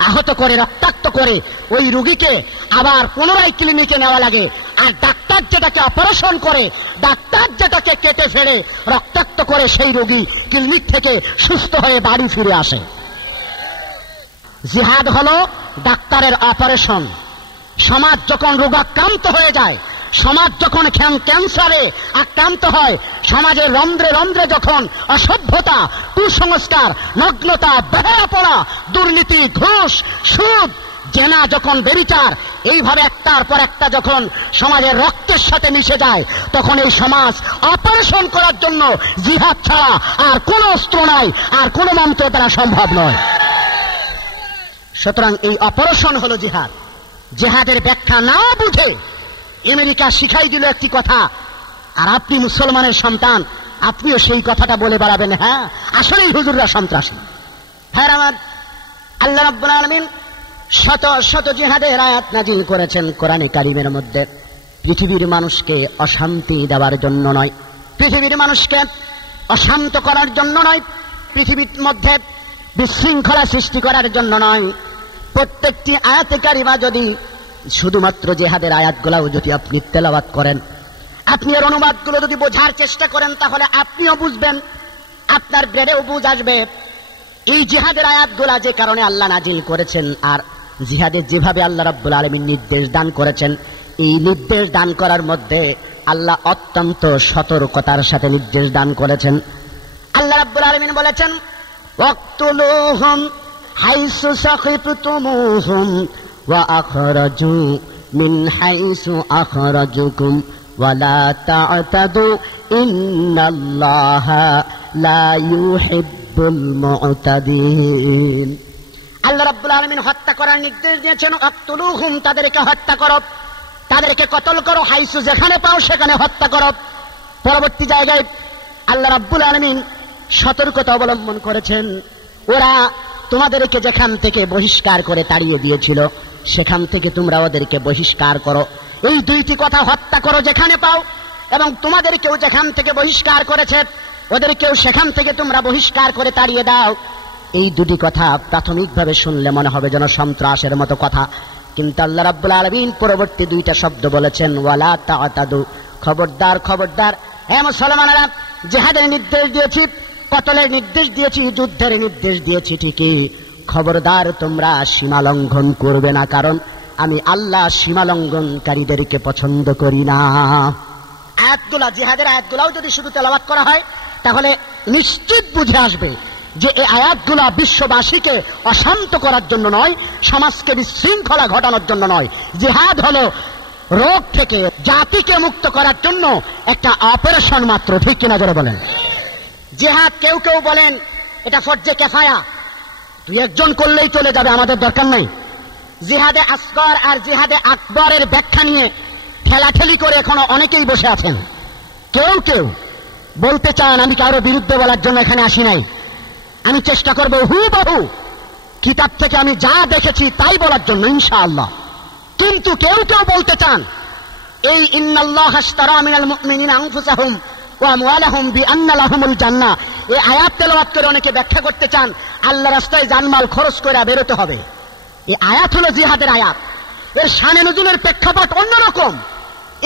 আহত করে রক্তাক্ত করে ওই রোগীকে আবার পুনরায় ক্লিনিকে নেওয়া লাগে, আর ডাক্তার যেটাকে অপারেশন করে, ডাক্তার যেটাকে কেটে ফেড়ে রক্তাক্ত করে সেই রোগী ক্লিনিক থেকে সুস্থ হয়ে বাড়ি ফিরে আসে। জিহাদ হলো ডাক্তারের অপারেশন। সমাজ যখন রোগাক্রান্ত হয়ে যায়, সমাজ যখন ক্যান্সারে আক্রান্ত হয়, সমাজের রন্ধ্রে রন্ধ্রে যখন অসভ্যতা, কুসংস্কার, নগ্নতা, বেহায়াপনা, দুর্নীতি, ঘুষ, সুদ, জেনা, যখন বেবিচার এইভাবে একটার পর একটা যখন সমাজের রক্তের সাথে মিশে যায়, তখন এই সমাজ অপারেশন করার জন্য জিহাদ ছাড়া আর কোন অস্ত্র নাই, আর কোন মন্ত্র দ্বারা সম্ভব নয়। সুতরাং এই অপারেশন হলো জিহাদ। জেহাদের ব্যাখ্যা না বুঝে আমেরিকা শিখাই দিল একটি কথা, আর আপনি মুসলমানের সন্তান, আপনিও সেই কথাটা বলে বেড়াবেন হ্যাঁ আসলেই হুজুররা সন্ত্রাসী। হ্যাঁ আমার আল্লাহ রাব্বুল আলামিন শত শত জিহাদের আয়াত নাযিল করেছেন কোরআনে কারীমের মধ্যে। পৃথিবীর মানুষকে অশান্তি দেওয়ার জন্য নয়, পৃথিবীর মানুষকে অশান্ত করার জন্য নয়, পৃথিবীর মধ্যে বিশৃঙ্খলা সৃষ্টি করার জন্য নয়। প্রত্যেকটি আয়াতে কারিমা যদি শুধুমাত্র জিহাদের আয়াতগুলোও যদি আপনি তেলাওয়াত করেন, আপনি এর অনুবাদগুলো যদি বোঝার চেষ্টা করেন, তাহলে আপনিও বুঝবেন, আপনার ব্রেনেও বুঝ আসবে এই জিহাদের আয়াতগুলা যে কারণে আল্লাহ নাজিল করেছেন, আর জিহাদের যেভাবে আল্লাহ রাব্বুল আলামিন নির্দেশ দান করেছেন, এই নির্দেশ দান করার মধ্যে আল্লাহ অত্যন্ত সতর্কতার সাথে নির্দেশ দান করেছেন। আল্লাহ রাব্বুল আলামিন বলেছেন, ওয়াকতুলুহুম হাইসু সাকিফতুমুহুম ওয়া আখরাজু মিন হাইসু আখরাজুকুম ওয়া লা তা'তাদু ইন্নাল্লাহা লা ইউহিব্বুল মু'তাদিন। আল্লাহ রাব্বুল আলামিন হত্যা করার নির্দেশ দিয়েছেন, ওয়াকতুলুহুম তাদেরকে হত্যা করো, তাদেরকে কতল করো, হাইসু যেখানে পাও সেখানে হত্যা করো। পরবর্তী জায়গায় আল্লাহ রাব্বুল আলামিন সতর্কতা অবলম্বন করেছেন, ওরা তোমাদেরকে যেখান থেকে বহিষ্কার করে তাড়িয়ে দিয়েছিল সেখান থেকে তোমরা ওদেরকে বহিষ্কার করো। এই দুইটি কথা, হত্যা করো যেখানে পাও এবং তোমাদেরকেও যেখান থেকে বহিষ্কার করেছে ওদেরকেও সেখান থেকে তোমরা বহিষ্কার করে তাড়িয়ে দাও। এই দুটি কথা প্রাথমিকভাবে শুনলে মনে হবে যেন সন্ত্রাসের মতো কথা, কিন্তু আল্লাহ রাব্বুল আলামিন পরবর্তী দুইটা শব্দ বলেছেন, ওয়ালা তা'তাদু, খবরদার খবরদার হে মুসলমানেরা, জিহাদের নির্দেশ দিয়েছি, কতলের নির্দেশ দিয়েছি, যুদ্ধের নির্দেশ দিয়েছি ঠিকই, খবরদার তোমরা সীমা লঙ্ঘন করবে না, কারণ আমি আল্লাহ সীমা লঙ্ঘনকারীদেরকে পছন্দ করি না। আয়াতগুলা, জিহাদের আয়াতগুলাও যদি শুধু তেলাওয়াত করা হয় তাহলে নিশ্চিত বুঝে আসবে যে এই আয়াতগুলা বিশ্ববাসীকে অশান্ত করার জন্য নয়, সমাজকে বিশৃঙ্খলা ঘটানোর জন্য নয়। জিহাদ হলো রোগ থেকে জাতিকে মুক্ত করার জন্য একটা অপারেশন মাত্র, ঠিক কিনা জোরে বলেন। জিহাদ কেউ কেউ বলেন এটা ফরজে কিফায়া, তুই একজন করলেই চলে যাবে, আমাদের দরকার নাই। জিহাদে আসগর আর জিহাদে আকবরের ব্যাখ্যা নিয়ে ঠেলাঠেলি করে এখনো অনেকেই বসে আছেন। কেউ কেউ বলতে চান আমি কারো বিরুদ্ধে বলার জন্য এখানে আসি নাই, আমি চেষ্টা করবো হুবহু কিতাব থেকে আমি যা দেখেছি তাই বলার জন্য ইনশাআল্লাহ। কিন্তু কেউ কেউ বলতে চান এই ইন্নাল্লাহা আশতারা মিনাল মুমিনিনা আনফুসাহুম ওয়া আমওয়ালাহুম বিআন্না লাহুমুল জান্নাহ, এই আয়াত তেলাওয়াত করে অনেকে ব্যাখ্যা করতে চান আল্লাহর রাস্তায় জানমাল খরচ করে বেরোতে হবে। এই আয়াত হলো জিহাদের আয়াত, এর শানে নুজুলের প্রেক্ষাপট অন্যরকম।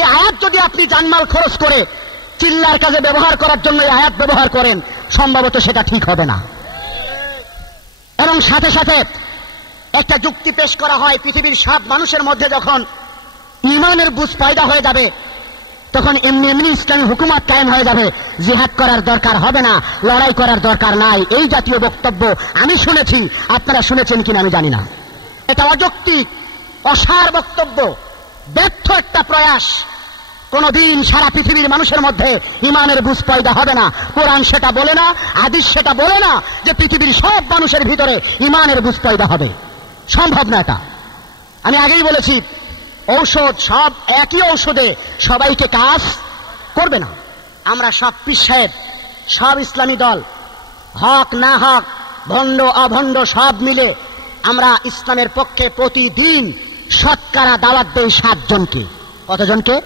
এই আয়াত যদি আপনি জানমাল খরচ করে চিল্লার কাজে ব্যবহার করার জন্য এই আয়াত ব্যবহার করেন, সম্ভবত সেটা ঠিক হবে না। এবং সাথে সাথে একটা যুক্তি পেশ করা হয়, পৃথিবীর সব মানুষের মধ্যে যখন ঈমানের বুঝ পয়দা হয়ে যাবে তখন এমনি এমনি ইসলামী হুকুমত কায়েম হয়ে যাবে, জিহাদ করার দরকার হবে না, লড়াই করার দরকার নাই। এই জাতীয় বক্তব্য আমি শুনেছি, আপনারা শুনেছেন কিনা আমি জানি না। এটা অযৌক্তিক, অসার বক্তব্য, ব্যর্থ একটা প্রয়াস। কোনদিন সারা পৃথিবীর মানুষের মধ্যে ঈমানের বুঝ পয়দা হবে না। কোরআন সেটা বলে না, হাদিস সেটা বলে না যে পৃথিবীর সব মানুষের ভিতরে ঈমানের বুঝ পয়দা হবে, সম্ভব না এটা। আমি আগেই বলেছি, ঔষধ সব একই ঔষধে সবাইকে কাজ করবে না। আমরা সব পীর সাহেব, সব ইসলামী দল, হক না হক, ভণ্ড অভণ্ড সব মিলে আমরা ইসলামের পক্ষে প্রতিদিন শতকরা দাওয়াত দেই 7 জনকে। কতজনকে?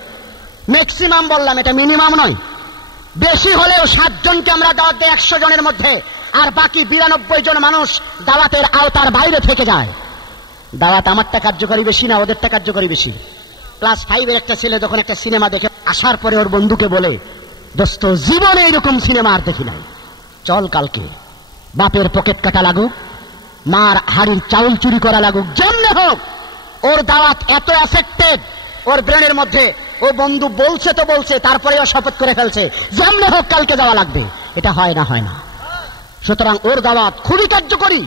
ম্যাক্সিমাম বললাম, এটা মিনিমাম নয়। বেশি হলেও 7 জনকে আমরা দাওয়াত দেই 100 জনের মধ্যে, আর বাকি 92 জন মানুষ দাওয়াতের আওতার বাইরে থেকে যায়। দাওয়াত আমারটা কার্যকরী বেশি না ওদেরটা কার্যকরী বেশি? ক্লাস 5-এর একটা ছেলে যখন একটা সিনেমা দেখে আসার পরে ওর বন্ধুকে বলে, দোস্ত জীবনে এরকম সিনেমা আর দেখি নাই, চল কালকে বাপের পকেট কাটা লাগুক, মার হাড়ির চাউল চুরি করা লাগুক, যেমনে হোক ওর দাওয়াত এত এফেক্টেড ওর ব্রেনের মধ্যে, ও বন্ধু বলছে তো বলছে, তারপরেও শপথ করে ফেলছে যেমনে হোক কালকে যাওয়া লাগবে। এটা হয় না, হয় না। সুতরাং ওর দাওয়াত খুবই কার্যকরী।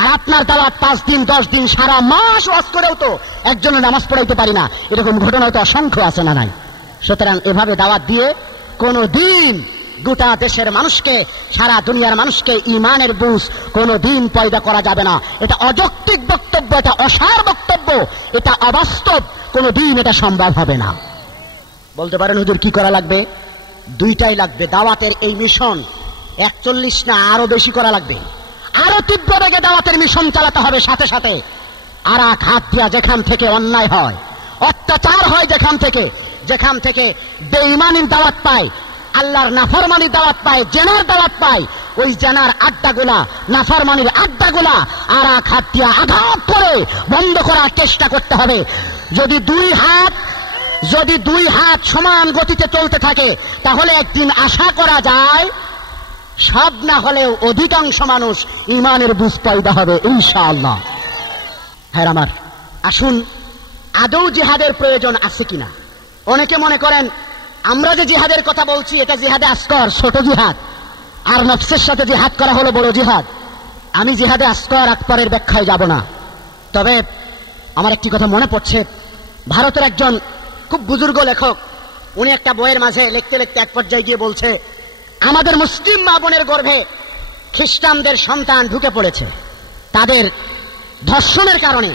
আর আপনার দাওয়াত 5 দিন 10 দিন সারা মাস ওয়াজ করেও তো একজনের নামাজ পড়াইতে পারি না, এরকম ঘটনা তো অসংখ্য আছে না নাই? সুতরাং এভাবে দাওয়াত দিয়ে কোনো দিন গোটা দেশের মানুষকে, সারা দুনিয়ার মানুষকে ঈমানের বুঝ কোনো দিন পয়দা করা যাবে না। এটা অযৌক্তিক বক্তব্য, এটা অসার বক্তব্য, এটা অবাস্তব, কোনদিন এটা সম্ভব হবে না। বলতে পারেন হুজুর কি করা লাগবে? দুইটাই লাগবে। দাওয়াতের এই মিশন 41 না আরো বেশি করা লাগবে। আরো তীব্র বেগে দাওয়াতের মিশন চালাতে হবে। সাথে সাথে আর এক হাত দিয়া যেখান থেকে অন্যায় হয়, অত্যাচার হয়, যেখান থেকে বেঈমানির দাওয়াত পায়, আল্লাহর নাফরমানির দাওয়াত পায়, জেনার দাওয়াত পায়, ওই জেনার আড্ডাগুলা, নাফরমানির আড্ডাগুলা আর এক হাত দিয়া আঘাত করে বন্ধ করার চেষ্টা করতে হবে। যদি দুই হাত সমান গতিতে চলতে থাকে তাহলে একদিন আশা করা যায় সব না হলেও অধিকাংশ মানুষ ঈমানের বুঝ পয়দা হবে ইনশাআল্লাহ। হ্যাঁ আমার, আসুন আদৌ জিহাদের প্রয়োজন আছে কিনা। অনেকে মনে করেন আমরা যে জিহাদের কথা বলছি এটা জিহাদে আসগর, ছোট জিহাদ, আর নফসের সাথে জিহাদ করা হলো বড় জিহাদ। আমি জিহাদে আসগর আকবরের ব্যাখ্যায় যাব না। তবে আমার একটি কথা মনে পড়ছে, ভারতের একজন খুব বুজুর্গ লেখক, উনি একটা বইয়ের মাঝে লিখতে লিখতে এক পর্যায়ে গিয়ে বলছে, আমাদের মুসলিম মা বোনের গর্ভে খ্রিস্টানদের সন্তান ঢুকে পড়েছে, তাদের ধর্ষণের কারণে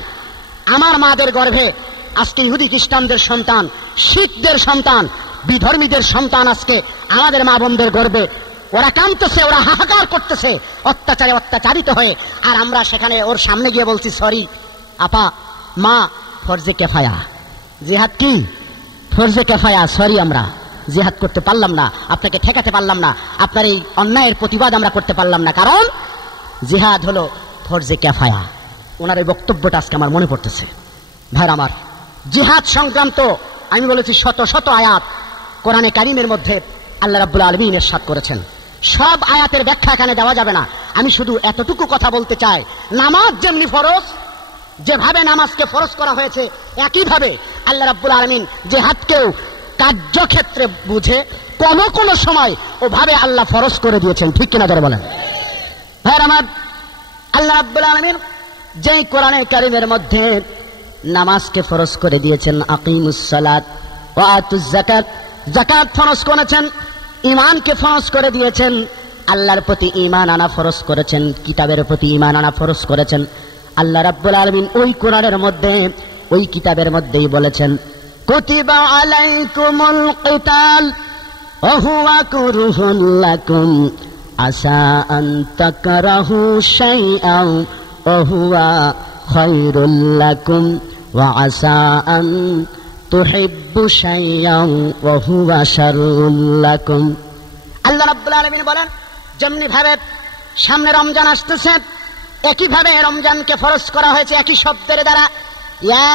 আমার মাদের গর্ভে আজকে ইহুদি খ্রিস্টানদের সন্তান, শিখদের সন্তান, বিধর্মীদের সন্তান আজকে আমাদের মা বোনদের গর্ভে, ওরা কাঁদতেছে, ওরা হাহাকার করতেছে অত্যাচারে অত্যাচারিত হয়ে, আর আমরা সেখানে ওর সামনে গিয়ে বলছি, সরি আপা, মা, ফরজে কেফায়া। জিহাদ কি? ফরজে কেফায়া। সরি, আমরা জিহাদ করতে পারলাম না, আপনাকে ঠেকাতে পারলাম না, আপনার এই অন্যায়ের প্রতিবাদ আমরা করতে পারলাম না, কারণ জিহাদ হলো ফরজে কেফায়া। ওনার এই বক্তব্যটা আজকে আমার মনে পড়তেছে। ভাই আমার, জিহাদ সংক্রান্ত আমি বলেছি শত শত আয়াত কোরআনে কারিমের মধ্যে আল্লাহ রাব্বুল আলামিন ইরশাদ করেছেন। সব আয়াতের ব্যাখ্যা এখানে দেওয়া যাবে না। আমি শুধু এতটুকু কথা বলতে চাই, নামাজ যেমনি ফরজ, যেভাবে নামাজকে ফরজ করা হয়েছে একইভাবে আল্লাহ রাব্বুল আলামিন জিহাদকেও কার্যক্ষেত্রে বুঝে কোন কোন সময় ওভাবে আল্লাহ ফরজ করে দিয়েছেন। ঠিক কিনা ধরে বলেন? ভাই আমার, আল্লাহ রাব্বুল আলামিন যেই কোরআনে কারিমের মধ্যে নামাজকে ফরজ করে দিয়েছেন, আকিমুস সালাত ওয়া আতুজ যাকাত, যাকাত ফরজ করেছেন, ঈমানকে ফরজ করে দিয়েছেন, আল্লাহর প্রতি ঈমান আনা ফরজ করেছেন, কিতাবের প্রতি ঈমান আনা ফরজ করেছেন। আল্লাহ রাব্বুল আলামিন ওই কোরআনের মধ্যে, ওই কিতাবের মধ্যেই বলেছেন, কুতিবা আলাইকুমুল কিতাল ওয়া হুয়া কুরহুন লাকুম আসা আন তাকরাহু শাইআন ওয়া হুয়া খায়রুল লাকুম ওয়া আসা আন তুহিব্বু শাইআন ওয়া হুয়া শাররুল লাকুম। আল্লাহ রাব্বুল আলামিন বলেন, যেমনি ভাবে সামনে রমজান আসতেছে, একইভাবে রমজানকে ফরজ করা হয়েছে একই শব্দের দ্বারা, ইয়া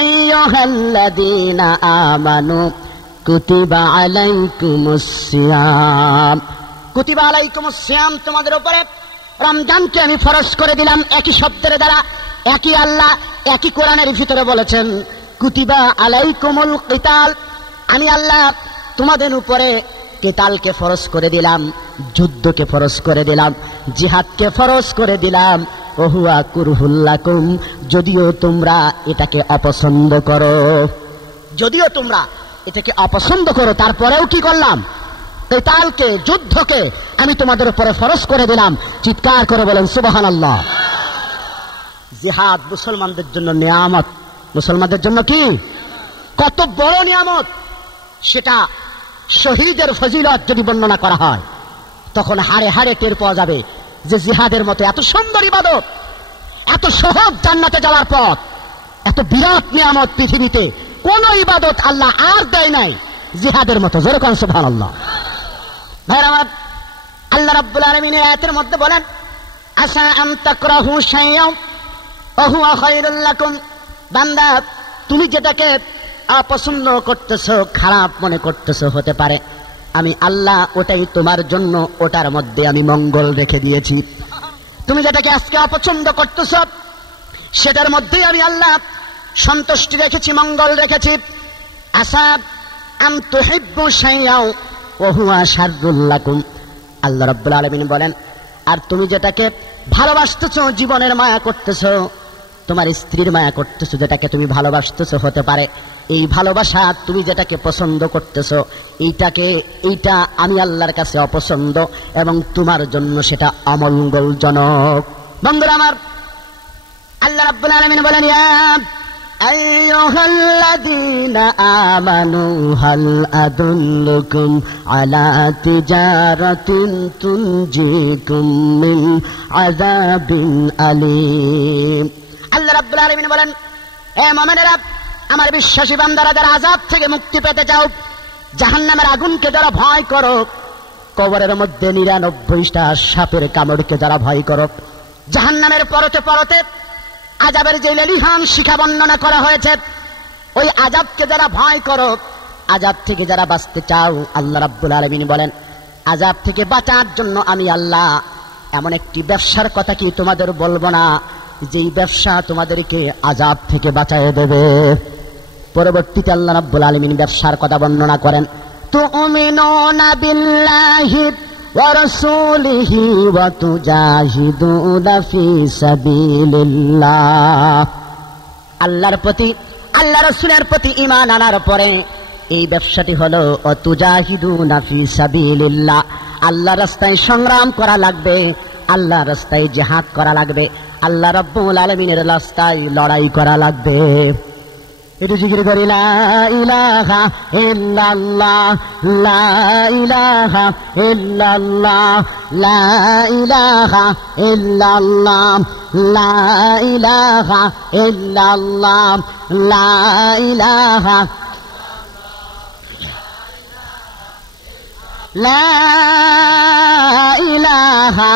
আইয়ুহাল্লাযীনা আমানু কুতিবা আলাইকুমুস সিয়াম, কুতিবা আলাইকুমুস সিয়াম, তোমাদের উপরে রমজানকে আমি ফরজ করে দিলাম। একই শব্দের দ্বারা, একই আল্লাহ একই কোরআনের ভিতরে বলেছেন, কুতিবা আলাইকুমুল কিতাল, আমি আল্লাহ তোমাদের উপরে কিতালকে ফরজ করে দিলাম, যুদ্ধকে ফরজ করে দিলাম, জিহাদকে ফরজ করে দিলাম। ওহুয়া কুরহুল লাকুম, যদিও তোমরা এটাকে অপছন্দ করো, যদিও তোমরা এটাকে অপছন্দ করো, তারপরেও কি করলাম? কিতালকে, যুদ্ধকে আমি তোমাদের উপরে ফরজ করে দিলাম। চিৎকার করে বলেন সুবহানাল্লাহ। জিহাদ মুসলমানদের জন্য নিয়ামত। মুসলমানদের জন্য কি? কত বড় নিয়ামত! সেটা শহীদের ফজিলত যদি বর্ণনা করা হয় তখন হাড়ে হাড়ে টের পাওয়া যাবে যে জিহাদের মতো এত সুন্দর ইবাদত, এত সহজ জান্নাতে যাওয়ার পথ, এত বিরাট নিয়ামত পৃথিবীতে কোন ইবাদত আল্লাহ আর দেয় নাই জিহাদের মতো। জোরে কোন সুবহানাল্লাহ। ভাইরা আমার, আল্লাহ রাব্বুল আলামিন আয়াতের মধ্যে বলেন, আসা আন তাকরাহু শাইআন ওয়া হুয়া খায়রুল লাকুম, বান্দা তুমি যেটাকে অপছন্দ করতেছো, খারাপ মনে করতেছো, হতে পারে আমি আল্লাহ ওটাই তোমার জন্য, ওটার মধ্যে আমি মঙ্গল রেখে দিয়েছি। তুমি যেটাকে আজকে অপছন্দ করতেছো সেটার মধ্যেই আমি আল্লাহ সন্তুষ্টি রেখেছি, মঙ্গল রেখেছি। আসা আন তুহিব্বু শাইআন ওয়া হুয়া শাররুল লাকুম, আল্লাহ রাব্বুল আলামিন বলেন, আর তুমি যেটাকে ভালোবাসতেছো, জীবনের মায়া করতেছো, তোমার স্ত্রীর মায়া করতেছো, যেটাকে তুমি ভালোবাসতেছো, হতে পারে এই ভালোবাসা তুমি যেটাকে পছন্দ করতেছো এইটা আমি আল্লাহর কাছে অপছন্দ এবং তোমার জন্য সেটা অমঙ্গলজনক। বন্ধুরা আমার, আল্লাহ রাব্বুল আলামিন বলেন, ইয়া আইয়ুহাল্লাযীনা আমানু হাল আদুল্লুকুম আলা তিজারাতিন তুনজিকুম মিন আযাবিন আলীম। আল্লাহ রাব্বুল আলামিন বলেন, হে মুমিনেরা, আমার বিশ্বাসী বান্দারা যারা আযাব থেকে মুক্তি পেতে চাও, জাহান্নামের আগুনকে যারা ভয় করো, কবরের মধ্যে 99টা সাপের কামড়কে যারা ভয় করো, জাহান্নামের পরতে পরতে আযাবের যে লেলিহান শিখা বর্ণনা করা হয়েছে, ওই আযাবকে যারা ভয় করো, আযাব থেকে যারা বাঁচতে চাও, আল্লাহ রাব্বুল আলামিন বলেন, আযাব থেকে বাঁচার জন্য আমি আল্লাহ এমন একটি ব্যবসার কথা কি তোমাদের বলবো না, যেই ব্যবসা তোমাদেরকে আযাব থেকে বাঁচায় দেবে। পরবর্তীতে আল্লাহ রাব্বুল আলামিন ব্যবসার কথা বর্ণনা করেন, তুমিনুনা বিল্লাহি ওয়া রাসূলিহি ওয়া তুজাহিদুনা ফি সাবিলিল্লাহ। আল্লাহর প্রতি, আল্লাহ রাসূলের প্রতি ঈমান আনার পরে এই ব্যবসাটি হলো ওয়া তুজাহিদুনা ফি সাবিলিল্লাহ। আল্লাহর রাস্তায় সংগ্রাম করা লাগবে, আল্লাহর রাস্তায় জিহাদ করা লাগবে, আল্লাহ রাব্বুল আলামিনের রাস্তায় লড়াই করা লাগবে। একটু জিকির করি, লা ইলাহা ইল্লাল্লাহ, লা ইলাহা ইল্লাল্লাহ, লা ইলাহা ইল্লাল্লাহ, লা ইলাহা ইল্লাল্লাহ, লা ইলাহা, লা ইলাহা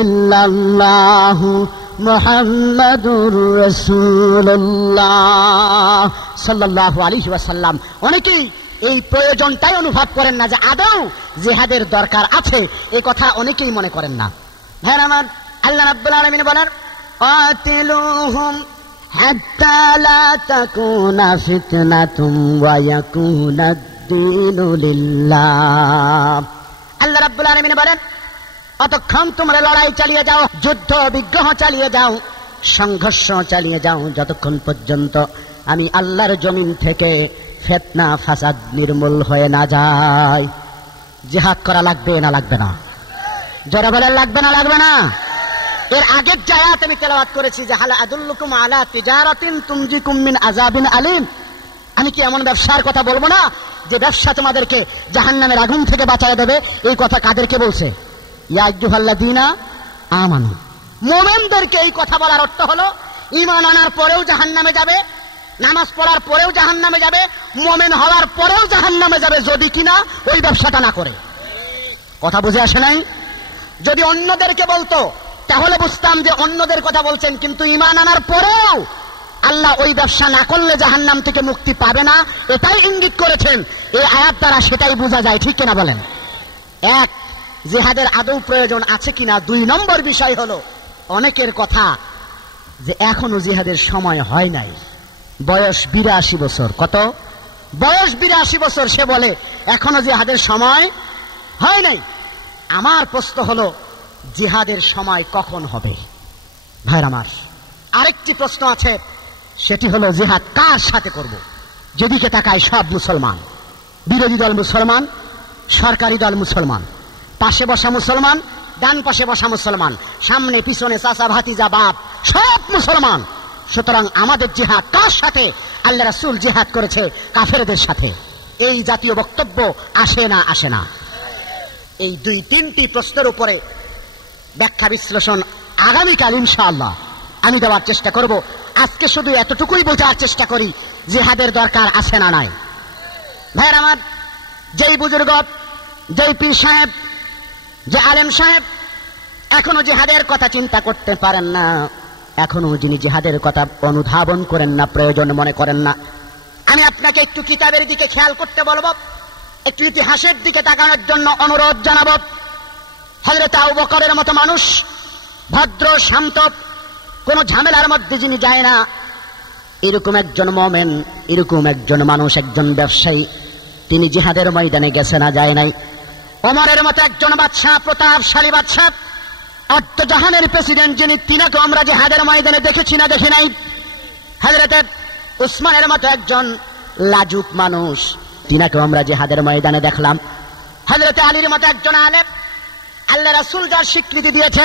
ইল্লাল্লাহু মুহাম্মাদুর রাসূলুল্লাহ সাল্লাল্লাহু আলাইহি ওয়াসাল্লাম। অনেকেই এই প্রয়োজনটাই অনুভব করেন না যে আদৌ জিহাদের দরকার আছে, এই কথা অনেকেই মনে করেন না। হ্যাঁ আমার আল্লাহ রাব্বুল আলামিন বলেন, কাতিলুহুম হাত্তা লা তাকুনা ফিতনাতুম ওয়া ইয়াকুনাদ-দীনু লিল্লাহ। আল্লাহ রাব্বুল আলামিন বলেন, অতক্ষণ তোমরা লড়াই চালিয়ে যাও, যুদ্ধ বিগ্রহ চালিয়ে যাও, সংঘর্ষ চালিয়ে যাও, যতক্ষণ পর্যন্ত আমি আল্লাহর জমিন থেকে ফিতনা ফাসাদ নির্মূল হয়ে না যায়। জিহাদ করা লাগবে না লাগবে না? যারা বলেন লাগবে না লাগবে না? এর আগের যে আয়াত আমি তেলাওয়াত করেছি যে হাল আদুল্লুকুম আলা তিজারাতিন তুনজিকুম মিন আযাবিন আলীম, আমি কি এমন ব্যবসার কথা বলবো না যে ব্যবসা তোমাদেরকে জাহান্নামের আগুন থেকে বাঁচায় দেবে? এই কথা কাদেরকে বলছে? ইয়া আইয়ুহাল্লাযীনা আমানু, মুমিনদেরকে এই কথা বলার অর্থ হলো ঈমান আনার পরেও জাহান্নামে যাবে, নামাজ পড়ার পরেও জাহান্নামে যাবে, মুমিন হওয়ার পরেও জাহান্নামে যাবে, যদি কিনা ওই ব্যবসাটা না করে। কথা বুঝে আসে নাই? যদি অন্যদেরকে বলতো তাহলে বুঝতাম যে অন্যদের কথা বলছেন, কিন্তু ঈমান আনার পরেও আল্লাহ ওই ব্যবসা না করলে জাহান্নাম থেকে মুক্তি পাবে না, এটাই ইঙ্গিত করেছেন। এই আয়াত দ্বারা সেটাই বোঝা যায়, ঠিক কিনা বলেন? এক, জিহাদের আদৌ প্রয়োজন আছে কিনা। 2 নম্বর বিষয় হলো অনেকের কথা যে এখনো জিহাদের সময় হয় নাই, বয়স 82 বছর। কত বয়স? 82 বছর। সে বলে এখনো জিহাদের সময় হয় নাই। আমার প্রশ্ন হলো জিহাদের সময় কখন হবে? ভাইরা আমার, আরেকটি প্রশ্ন আছে, সেটি হলো জিহাদ কার সাথে করব? যেদিকে তাকায় সব মুসলমান, বিরোধী দল মুসলমান, সরকারি দল মুসলমান, পাশে বসা মুসলমান, ডান পাশে বসা মুসলমান, সামনে পিছনে চাচা ভাতিজা বাপ সব মুসলমান। সুতরাং আমাদের জিহাদ কার সাথে? আল্লাহ রাসূল জিহাদ করেছে কাফেরদের সাথে। এই জাতীয় বক্তব্য আসে না আসে না? এই 2-3টি প্রশ্নের উপরে ব্যাখ্যা বিশ্লেষণ আগামীকাল ইনশাআল্লাহ আমি দেওয়ার চেষ্টা করব। আজকে শুধু এতটুকুই বোঝার চেষ্টা করি জিহাদের দরকার আছে না নাই। ভাইয়ের আমার, যেই বুজুর্গ, যেই পীর সাহেব, যে আলেম সাহেব এখনো জিহাদের কথা চিন্তা করতে পারেন না, এখনো যিনি জিহাদের কথা অনুধাবন করেন না, প্রয়োজন মনে করেন না, আমি আপনাকে একটু কিতাবের দিকে খেয়াল করতে বলবো, একটু ইতিহাসের দিকে তাকানোর জন্য অনুরোধ জানাবো। হযরত আবু বকরের মতো মানুষ, ভদ্র শান্ত, কোন ঝামেলার মধ্যে যিনি যায় না, এরকম একজন মুমিন, এরকম একজন মানুষ, একজন ব্যবসায়ী, তিনি জিহাদের ময়দানে গেছে না, যায় নাই। ওমরের মতো একজন বাদশাহ, প্রতাপশালী বাদশাহ, অর্ধজাহানের প্রেসিডেন্ট যিনি, তিনাকে আমরা জিহাদের ময়দানে দেখেছি না দেখি নাই। হযরত উসমানের মতো একজন লাজুক মানুষ, তিনাকে আমরা জিহাদের ময়দানে দেখলাম। হযরত আলীর মতো একজন আলেম, আল্লাহ রাসূল যার স্বীকৃতি দিয়েছে,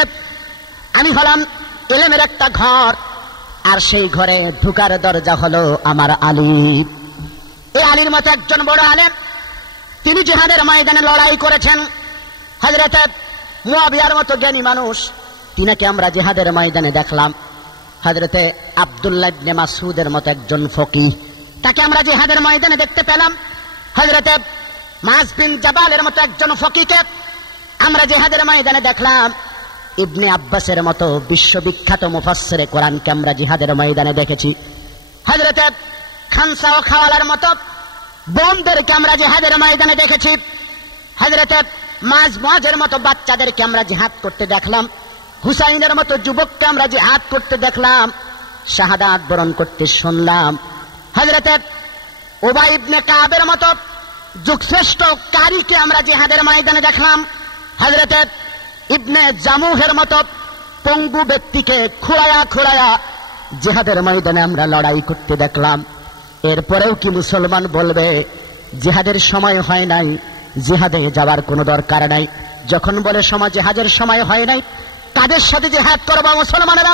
আমি হলাম ইলমের একটা ঘর, আর সেই ঘরে ঢুকার দরজা হলো আমার আলী। এই আলীর মতো একজন বড় আলেম, তিনি জিহাদের ময়দানে লড়াই করেছেন। হযরতে মুয়াবিয়ার মতো জ্ঞানী মানুষ, তিনাকে আমরা জিহাদের ময়দানে দেখলাম। হযরতে আব্দুল্লাহ ইবনে মাসউদের মতো একজন ফকিহ, তাকে আমরা জিহাদের ময়দানে দেখতে পেলাম। হযরতে মুআজ বিন জাবালের মতো একজন ফকিহকে আমরা জিহাদের ময়দানে দেখলাম। ইবনে আব্বাসের মতো বিশ্ববিখ্যাত মুফাসসিরে কোরআনকে আমরা জিহাদের ময়দানে দেখেছি। হযরতে খানসা ও খাওয়ালার মতো বোনদেরকে আমরা জিহাদের ময়দানে দেখেছি। হযরতে মুআজের মতো বাচ্চাদেরকে আমরা জিহাদ করতে দেখলাম। হুসাইনের মতো যুবককে আমরা জিহাদ করতে দেখলাম, শাহাদাত বরণ করতে শুনলাম। হযরতে উবাই ইবনে কাবের মতো যুগশ্রেষ্ঠ কারীকে আমরা জিহাদের ময়দানে দেখলাম। হযরতে ইবনে জামুহের মতো পঙ্গু ব্যক্তিকে খুঁড়ায়া খুঁড়ায়া জিহাদের ময়দানে আমরা লড়াই করতে দেখলাম। এরপরেও কি মুসলমান বলবে জিহাদের সময় হয় নাই, জিহাদে যাওয়ার কোনো দরকার নাই? যখন বলে সময় জিহাদের সময় হয় নাই, কাদের সাথে জিহাদ করবা মুসলমানেরা?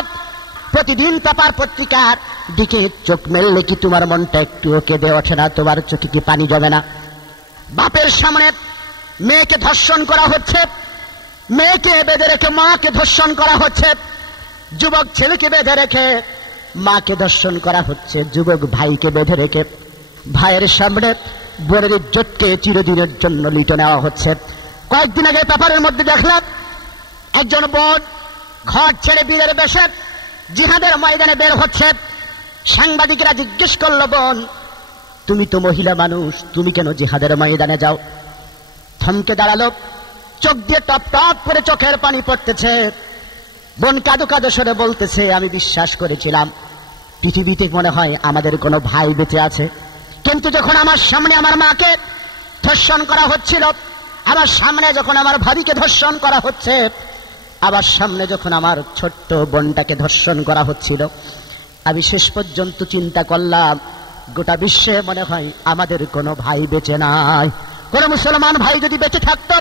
প্রতিদিন পেপার পত্রিকার দিকে চোখ মেললে কি তোমার মনটা একটুও কেঁদে ওঠে না? তোমার চোখে কি পানি জমে না? বাপের সামনে মেয়েকে ধর্ষণ করা হচ্ছে, মেয়েকে বেঁধে রেখে মাকে ধর্ষণ করা হচ্ছে, যুবক ছেলেকে বেঁধে রেখে মাকে ধর্ষণ করা হচ্ছে, যুবক ভাইকে বেঁধে রেখে ভাইয়ের সামনে বোনের ইজ্জতকে চিরদিনের জন্য লুটে নেওয়া হচ্ছে। কয়েকদিন আগে পেপারের মধ্যে দেখলাম একজন বোন ঘর ছেড়ে বীরের বেশে জিহাদের ময়দানে বের হচ্ছে। সাংবাদিকরা জিজ্ঞেস করলো, বোন তুমি তো মহিলা মানুষ, তুমি কেন জিহাদের ময়দানে যাও? থমকে দাঁড়ালো, চোখ দিয়ে টপ টপ করে চোখের পানি পড়তেছে। বোন কাঁদো কাঁদো সরে বলতেছে, আমি বিশ্বাস করেছিলাম পৃথিবীতে মনে হয় আমাদের কোনো ভাই বেঁচে আছে, কিন্তু যখন আমার সামনে আমার মাকে ধর্ষণ করা হচ্ছিল, আমার সামনে যখন আমার ভাবিকে ধর্ষণ করা হচ্ছে, আবার সামনে যখন আমার ছোট্ট বোনটাকে ধর্ষণ করা হচ্ছিল, আমি শেষ পর্যন্ত চিন্তা করলাম গোটা বিশ্বে মনে হয় আমাদের কোনো ভাই বেঁচে নাই। কোন মুসলমান ভাই যদি বেঁচে থাকতো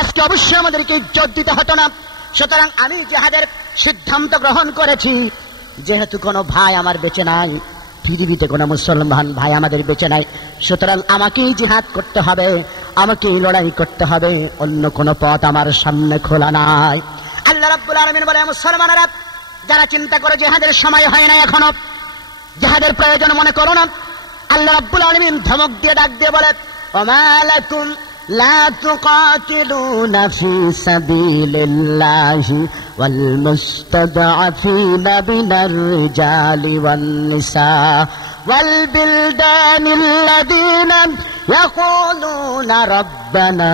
আজকে অবশ্যই আমাদেরকে ইজ্জত দিতে হতো না। সুতরাং আমি জিহাদের সিদ্ধান্ত গ্রহণ করেছি, যেহেতু কোনো ভাই আমার বেঁচে নাই, পৃথিবীতে কোনো মুসলমান ভাই আমাদের বেঁচে নাই, সুতরাং আমাকেই জিহাদ করতে হবে, আমাকেই লড়াই করতে হবে, অন্য কোনো পথ আমার সামনে খোলা নাই। আল্লাহ রাব্বুল আলামিন বলে, মুসলমানেরা যারা চিন্তা করে জিহাদের সময় হয় না, এখনো জিহাদের প্রয়োজন মনে করো না, আল্লাহ রাব্বুল আলামিন ধমক দিয়ে ডাক দিয়ে বলে, ওমা লাকুম লা তুকাতিলুনা ফি সাবিলিল্লাহি ওয়াল মুস্তাদআফিনা মিনার রিজালি ওয়ান নিসা ওয়াল বিলদানিল্লাযীনা ইয়াকুলুনা রাব্বানা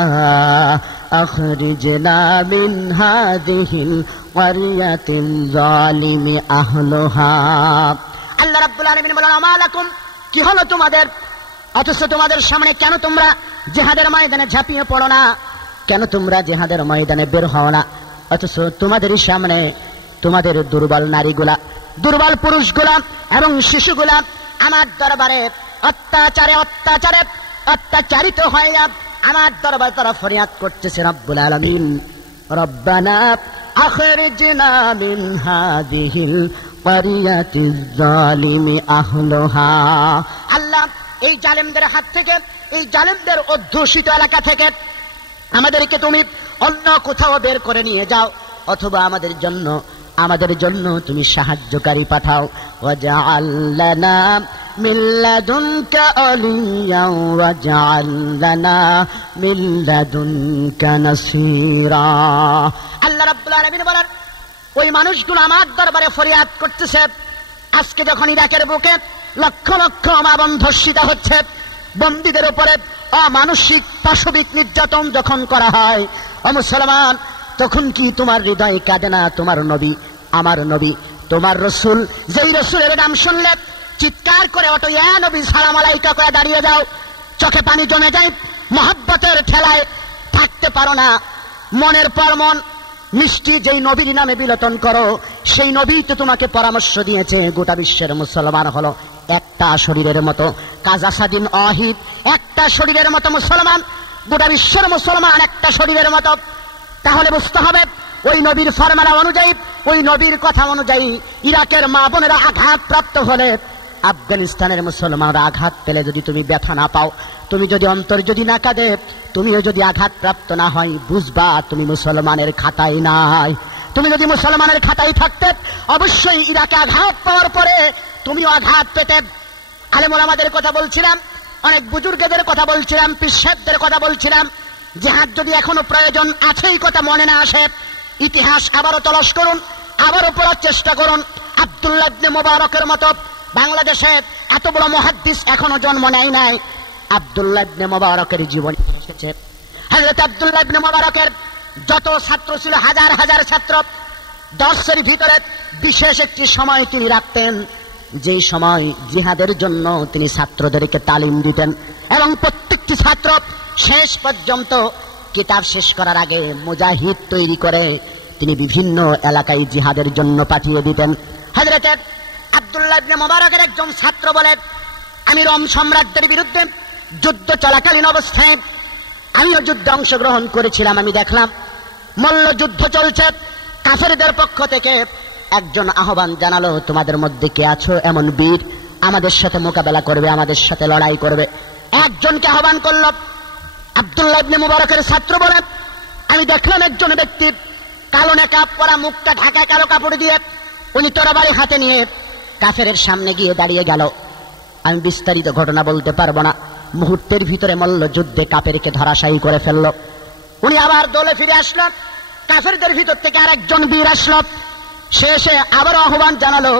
আখরিজনা মিন হাযিহিল ক্বরিয়াতিল যালিমি আহলুহা। আল্লাহ রাব্বুল আলামিন বলেন, ওমা লাকুম, কি হলো তোমাদের? অথচ তোমাদের সামনে কেন তোমরা জিহাদের ময়দানে ঝাঁপিয়ে পড়ো না? কেন তোমরা জিহাদের ময়দানে বের হও না? অথচ তোমাদেরই সামনে তোমাদের দুর্বল নারীগুলা, দুর্বল পুরুষগুলা এবং শিশুগুলা আমার দরবারে অত্যাচারে অত্যাচারে অত্যাচারিত হয়ে আমার দরবার তারা ফরিয়াদ করতেছে, রব্বুল আলামিন রব্বানা আখরিজনা মিন হাযিহিল ক্বরিয়াতিজ যালিমি আহলুহা। আল্লাহ, এই জালেমদের হাত থেকে, এই জালেমদের অধ্যুষিত এলাকা থেকে আমাদেরকে তুমি অন্য কোথাও বের করে নিয়ে যাও, অথবা আমাদের জন্য তুমি সাহায্যকারী পাঠাও। ওয়াজআল লানা মিন লাদুনকা ওলিয়া ওয়াজআল লানা মিন লাদুনকা নাসীরা। আল্লাহ রাব্বুল আলামিন বলেন, ওই মানুষগুলো আমার দরবারে ফরিয়াদ করতেছে। আজকে যখন ইরাকের বুকে লক্ষ লক্ষ মা বোন ধর্ষিত হচ্ছে, বন্দীদের উপরে অমানসিক পাশবিক নির্যাতন যখন করা হয়, ও মুসলমান, তখন কি তোমার হৃদয় কাঁদে না? তোমার নবী, আমার নবী, তোমার রসুল, যেই রসুলের নাম শুনলে চিৎকার করে ওঠো, ইয়া নবী সালাম আলাইকা করে দাঁড়িয়ে যাও, চোখে পানি জমে যায়, মহব্বতের ঠেলায় থাকতে পারো না, মনের পর মন মিষ্টি যেই নবীর নামে বিলোপন করো, সেই নবী তো তোমাকে পরামর্শ দিয়েছে। গোটা বিশ্বের মুসলমান হলো একটা শরীরের মতো, কাজা সাদিন অহিদ, একটা শরীরের মতো মুসলমান, গোটা বিশ্বের মুসলমান একটা শরীরের মতো। তাহলে বুঝতে হবে ওই নবীর ফরমান অনুযায়ী, ওই নবীর কথা অনুযায়ী ইরাকের মা বোনেরা আঘাতপ্রাপ্ত হলে, আফগানিস্তানের মুসলমানরা আঘাত পেলে যদি তুমি ব্যথা না পাও, তুমি যদি অন্তর যদি না কাঁদে, তুমিও যদি আঘাতপ্রাপ্ত না হয়, বুঝবা তুমি মুসলমানের খাতায় নাই। তুমি যদি মুসলমানের খাতায় থাকতে অবশ্যই ইরাকে আঘাত পাওয়ার পরে তুমিও আঘাত পেতে। আলেম ওলামাদের কথা বলছিলাম, অনেক বুজুর্গদের কথা বলছিলাম, পীর সাহেবদের কথা বলছিলাম। জিহাদ যদি এখনো প্রয়োজন আছে এই কথা মনে না আসে, ইতিহাস আবারও তলাশ করুন, আবারও পড়ার চেষ্টা করুন। আব্দুল্লাহ ইবনে মুবারকের মতো বাংলাদেশে এত বড় মুহাদ্দিস এখনো জন্ম নেয় নাই। আব্দুল্লাহ ইবনে মুবারকের জীবনী এসেছে। হযরত আব্দুল্লাহ ইবনে মুবারকের যত ছাত্র ছিল, হাজার হাজার ছাত্র, দর্শের ভিতরে বিশেষ একটি সময় তিনি রাখতেন, যেই সময় জিহাদের জন্য তিনি ছাত্রদেরকে তালিম দিতেন, এবং প্রত্যেকটি ছাত্র শেষ পর্যন্ত কিতাব শেষ করার আগে মুজাহিদ তৈরি করে তিনি বিভিন্ন এলাকায় জিহাদের জন্য পাঠিয়ে দিতেন। হযরত আব্দুল্লাহ ইবনে মুবারকের একজন ছাত্র বলে, আমি রোম সম্রাটদের বিরুদ্ধে যুদ্ধ চলাকালীন অবস্থায় আমিও যুদ্ধে অংশগ্রহণ করেছিলাম। আমি দেখলাম মল্ল যুদ্ধ চলছে, কাফেরদের পক্ষ থেকে একজন আহ্বান জানালো, তোমাদের মধ্যে কে আছো এমন বীর আমাদের সাথে মোকাবেলা করবে, আমাদের সাথে লড়াই করবে। একজনকে আহ্বান করলো। আব্দুল্লাহ ইবনে মুবারকের ছাত্র বলে, আমি দেখলাম একজন ব্যক্তি কালো নেকাব পরা, মুখটা ঢাকায় কালো কাপড় দিয়ে, উনি তরবারি হাতে নিয়ে কাফেরের সামনে গিয়ে দাঁড়িয়ে গেল। আমি বিস্তারিত ঘটনা বলতে পারবো না। মুহূর্তের ভিতরে মল্ল যুদ্ধে কাফেরকে ধরাশায়ী করে ফেললো। উনি আবার দলে ফিরে আসলো। কাফেরদের ভিতর থেকে আরেকজন বীর আসলো। সে এসে আবারও আহ্বান জানালো,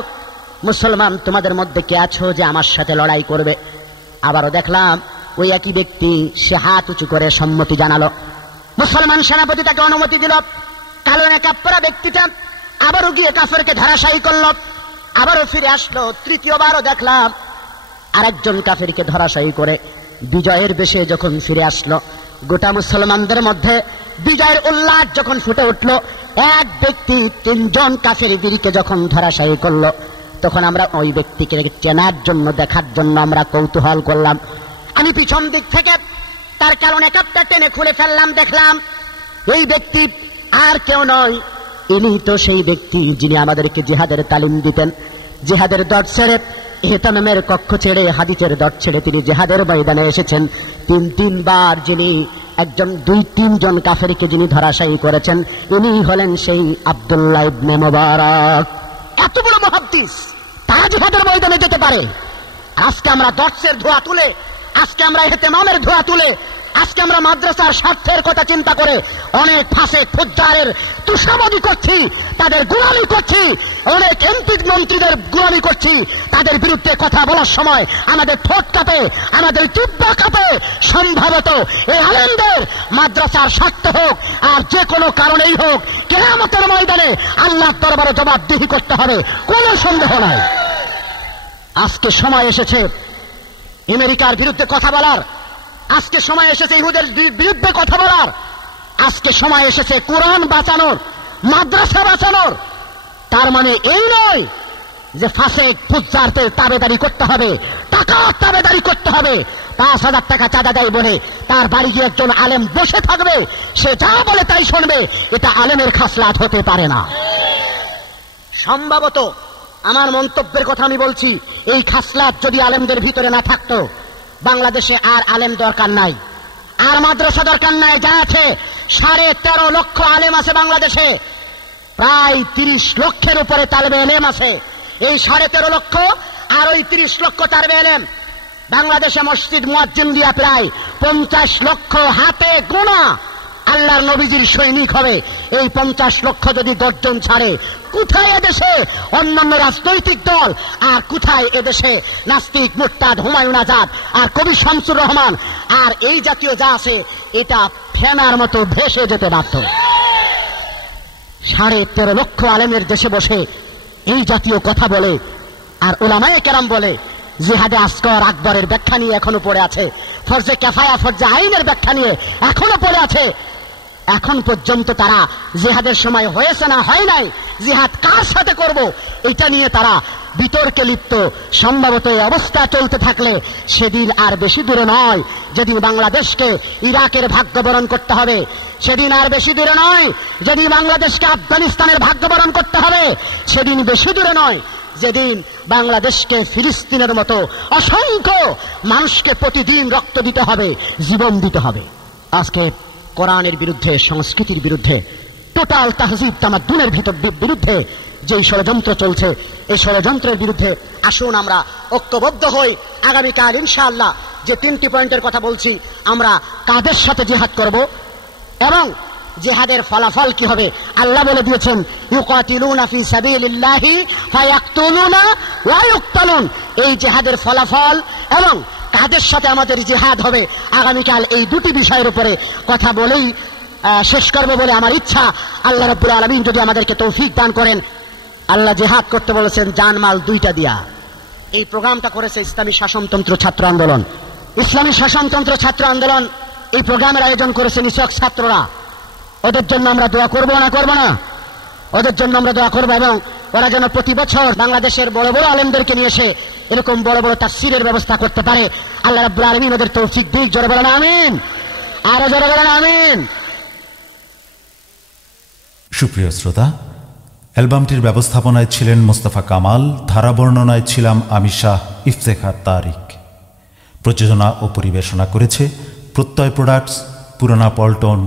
মুসলমান তোমাদের মধ্যে কে আছো যে আমার সাথে লড়াই করবে? আবারও দেখলাম ওই একই ব্যক্তি, সে হাত উঁচু করে সম্মতি জানালো। মুসলমান সেনাপতি তাকে অনুমতি দিল। কালো নেকাব পরা ব্যক্তিটা আবারও গিয়ে কাফেরকে ধরাশায়ী করলো। আবারও ফিরে আসলো। তৃতীয়বারও দেখলাম আরেকজন কাফেরকে ধরাশায়ী করে বিজয়ের বেশে যখন ফিরে আসলো, গোটা মুসলমানদের মধ্যে বিজয়ের উল্লাস যখন ফুটে উঠল, এক ব্যক্তি তিনজন কাফের বীরকে যখন ধরাশায়ী করলো, তখন আমরা ওই ব্যক্তিকে চেনার জন্য, দেখার জন্য আমরা কৌতূহল করলাম। আমি পিছন দিক থেকে তার কালো নেকাবটা টেনে খুলে ফেললাম। দেখলাম এই ব্যক্তি আর কেউ নয়, ইনি তো সেই ব্যক্তি যিনি আমাদেরকে জিহাদের তালিম দিতেন। জিহাদের দর ছেড়ে, ইহতামের কক্ষ ছেড়ে, হাদিসের দর ছেড়ে তিনি জিহাদের ময়দানে এসেছেন। তিনবার যিনি একজন 2-3 জন কাফেরকে যিনি ধরাশায়ী করেছেন, ইনি হলেন সেই আব্দুল্লাহ ইবনে মুবারক। এত বড় মুহাদ্দিস, তারা জিহাদের ময়দানে যেতে পারে। আজকে আমরা দর্শের ধোয়া তুলে, আজকে আমরা ইহতিমামের ধোয়া তুলে, আজকে আমরা মাদ্রাসার স্বার্থের কথা চিন্তা করে অনেক ফাসেক ফুজ্জারের তুষাবাদী করছি, তাদের গোলামি করছি, অনেক এমপি মন্ত্রীদের গোলামি করছি। তাদের বিরুদ্ধে কথা বলার সময় আমাদের ঠোঁট কাঁপে, আমাদের জিহ্বা কাঁপে। সম্ভবত এই আলেমদের মাদ্রাসার স্বার্থ হোক আর যে কোনো কারণেই হোক, কিয়ামতের ময়দানে আল্লাহর দরবারে জবাবদিহি করতে হবে, কোনো সন্দেহ নাই। আজকে সময় এসেছে আমেরিকার বিরুদ্ধে কথা বলার, আজকে সময় এসেছে ইহুদের বিরুদ্ধে কথা বলার, আজকে সময় এসেছে কোরআন বাঁচানোর, মাদ্রাসা বাঁচানোর। তার মানে এই নয় যে ফাসেক ফুজ্জারদের তাবেদারি করতে হবে, টাকার তাবেদারি করতে হবে। 5,000 টাকা চাঁদা দেয় বলে তার বাড়ি গিয়ে একজন আলেম বসে থাকবে, সে যা বলে তাই শুনবে, এটা আলেমের খাসলাত হতে পারে না। সম্ভবত আমার মন্তব্যের কথা আমি বলছি, এই খাসলাত যদি আলেমদের ভিতরে না থাকতো, বাংলাদেশে আর আলেম দরকার নাই, আর মাদ্রাসা দরকার নাই। যা আছে 13.5 লক্ষ আলেম আছে বাংলাদেশে, প্রায় 30 লক্ষের উপরে তালেবে এলেম আছে। এই 13.5 লক্ষ আর ওই 30 লক্ষ তালেবে এলেম, বাংলাদেশে মসজিদ মুয়াজ্জিন দিয়া প্রায় 50 লক্ষ হাতে গোনা আল্লাহর নবীজির সৈনিক হবে। এই 50 লক্ষ যদি 10 জন ছাড়ে, কোথায় এদেশে অন্যান্য রাজনৈতিক দল, আর কোথায় এদেশে নাস্তিক, মুরতাদ, হুমায়ুন আজাদ আর কবি শামসুর রহমান আর এই জাতীয় যা আছে, এটা ফেনার মতো ভেসে যেতে বাধ্য। 13.5 লক্ষ আলেমের দেশে বসে এই জাতীয় কথা বলে, আর উলামায়ে কেরাম বলে জিহাদে আসগর আকবরের ব্যাখ্যা নিয়ে এখনো পড়ে আছে, ফরজে কিফায়া, ফরজে আইনের ব্যাখ্যা নিয়ে এখনো পড়ে আছে। এখন পর্যন্ত তারা জিহাদের সময় হয়েছে না হয় নাই, জিহাদ কার সাথে করব, এটা নিয়ে তারা বিতর্কে লিপ্ত। সম্ভবত এই অবস্থা চলতে থাকলে সেদিন আর বেশি দূরে নয় যেদিন বাংলাদেশকে ইরাকের ভাগ্য বরণ করতে হবে, সেদিন আর বেশি দূরে নয় যেদিন বাংলাদেশকে আফগানিস্তানের ভাগ্য বরণ করতে হবে, সেদিন বেশি দূরে নয় যেদিন বাংলাদেশকে ফিলিস্তিনের মতো অসংখ্য মানুষকে প্রতিদিন রক্ত দিতে হবে, জীবন দিতে হবে। আজকে কোরআনের বিরুদ্ধে, সংস্কৃতির বিরুদ্ধে, টোটাল তাহজিব তামাদ্দুনের বিরুদ্ধে যে ষড়যন্ত্র চলছে, এই ষড়যন্ত্রের বিরুদ্ধে আসুন আমরা ঐক্যবদ্ধ হই। আগামীকাল ইনশাআল্লাহ যে 3টি পয়েন্টের কথা বলছি, আমরা কাদের সাথে জিহাদ করব এবং জিহাদের ফলাফল কি হবে। আল্লাহ বলে দিয়েছেন, ইউকাতিলুনা ফি সাবিলিল্লাহি ফায়াকতুলুনা ওয়া ইউকতালুন। এই জিহাদের ফলাফল এবং কাদের সাথে আমাদের জিহাদ হবে, আগামীকাল এই দুটি বিষয়ের উপরে কথা বলেই শেষ করবে বলে আমার ইচ্ছা। আল্লাহ রাব্বুল আলামিন যদি আমাদেরকে তৌফিক দান করেন। আল্লাহ জিহাদ করতে বলেছেন জানমাল দুইটা দিয়া। এই প্রোগ্রামটা করেছে ইসলামী শাসনতন্ত্র ছাত্র আন্দোলন। ইসলামী শাসনতন্ত্র ছাত্র আন্দোলন এই প্রোগ্রামের আয়োজন করেছে নিছক ছাত্ররা। ওদের জন্য আমরা দোয়া করব না করব না? ওদের জন্য আমরা দোয়া করব এবং ওরা যেন প্রতি বছর বাংলাদেশের বড় বড় আলেমদেরকে নিয়ে এসে এরকম বড় বড় তাফসীরের ব্যবস্থা করতে পারে। আল্লাহ রাব্বুল আলামিন ওদের তৌফিক দিক। জোরে বলেন আমিন, আরো জোরে বলেন আমিন। সুপ্রিয় শ্রোতা, অ্যালবামটির ব্যবস্থাপনায় ছিলেন মোস্তফা কামাল, ধারা বর্ণনায় ছিলাম আমি শাহ ইফতেখার তারিক, প্রযোজনা ও পরিবেশনা করেছে প্রত্যয় প্রোডাক্টস, পুরানা পল্টন,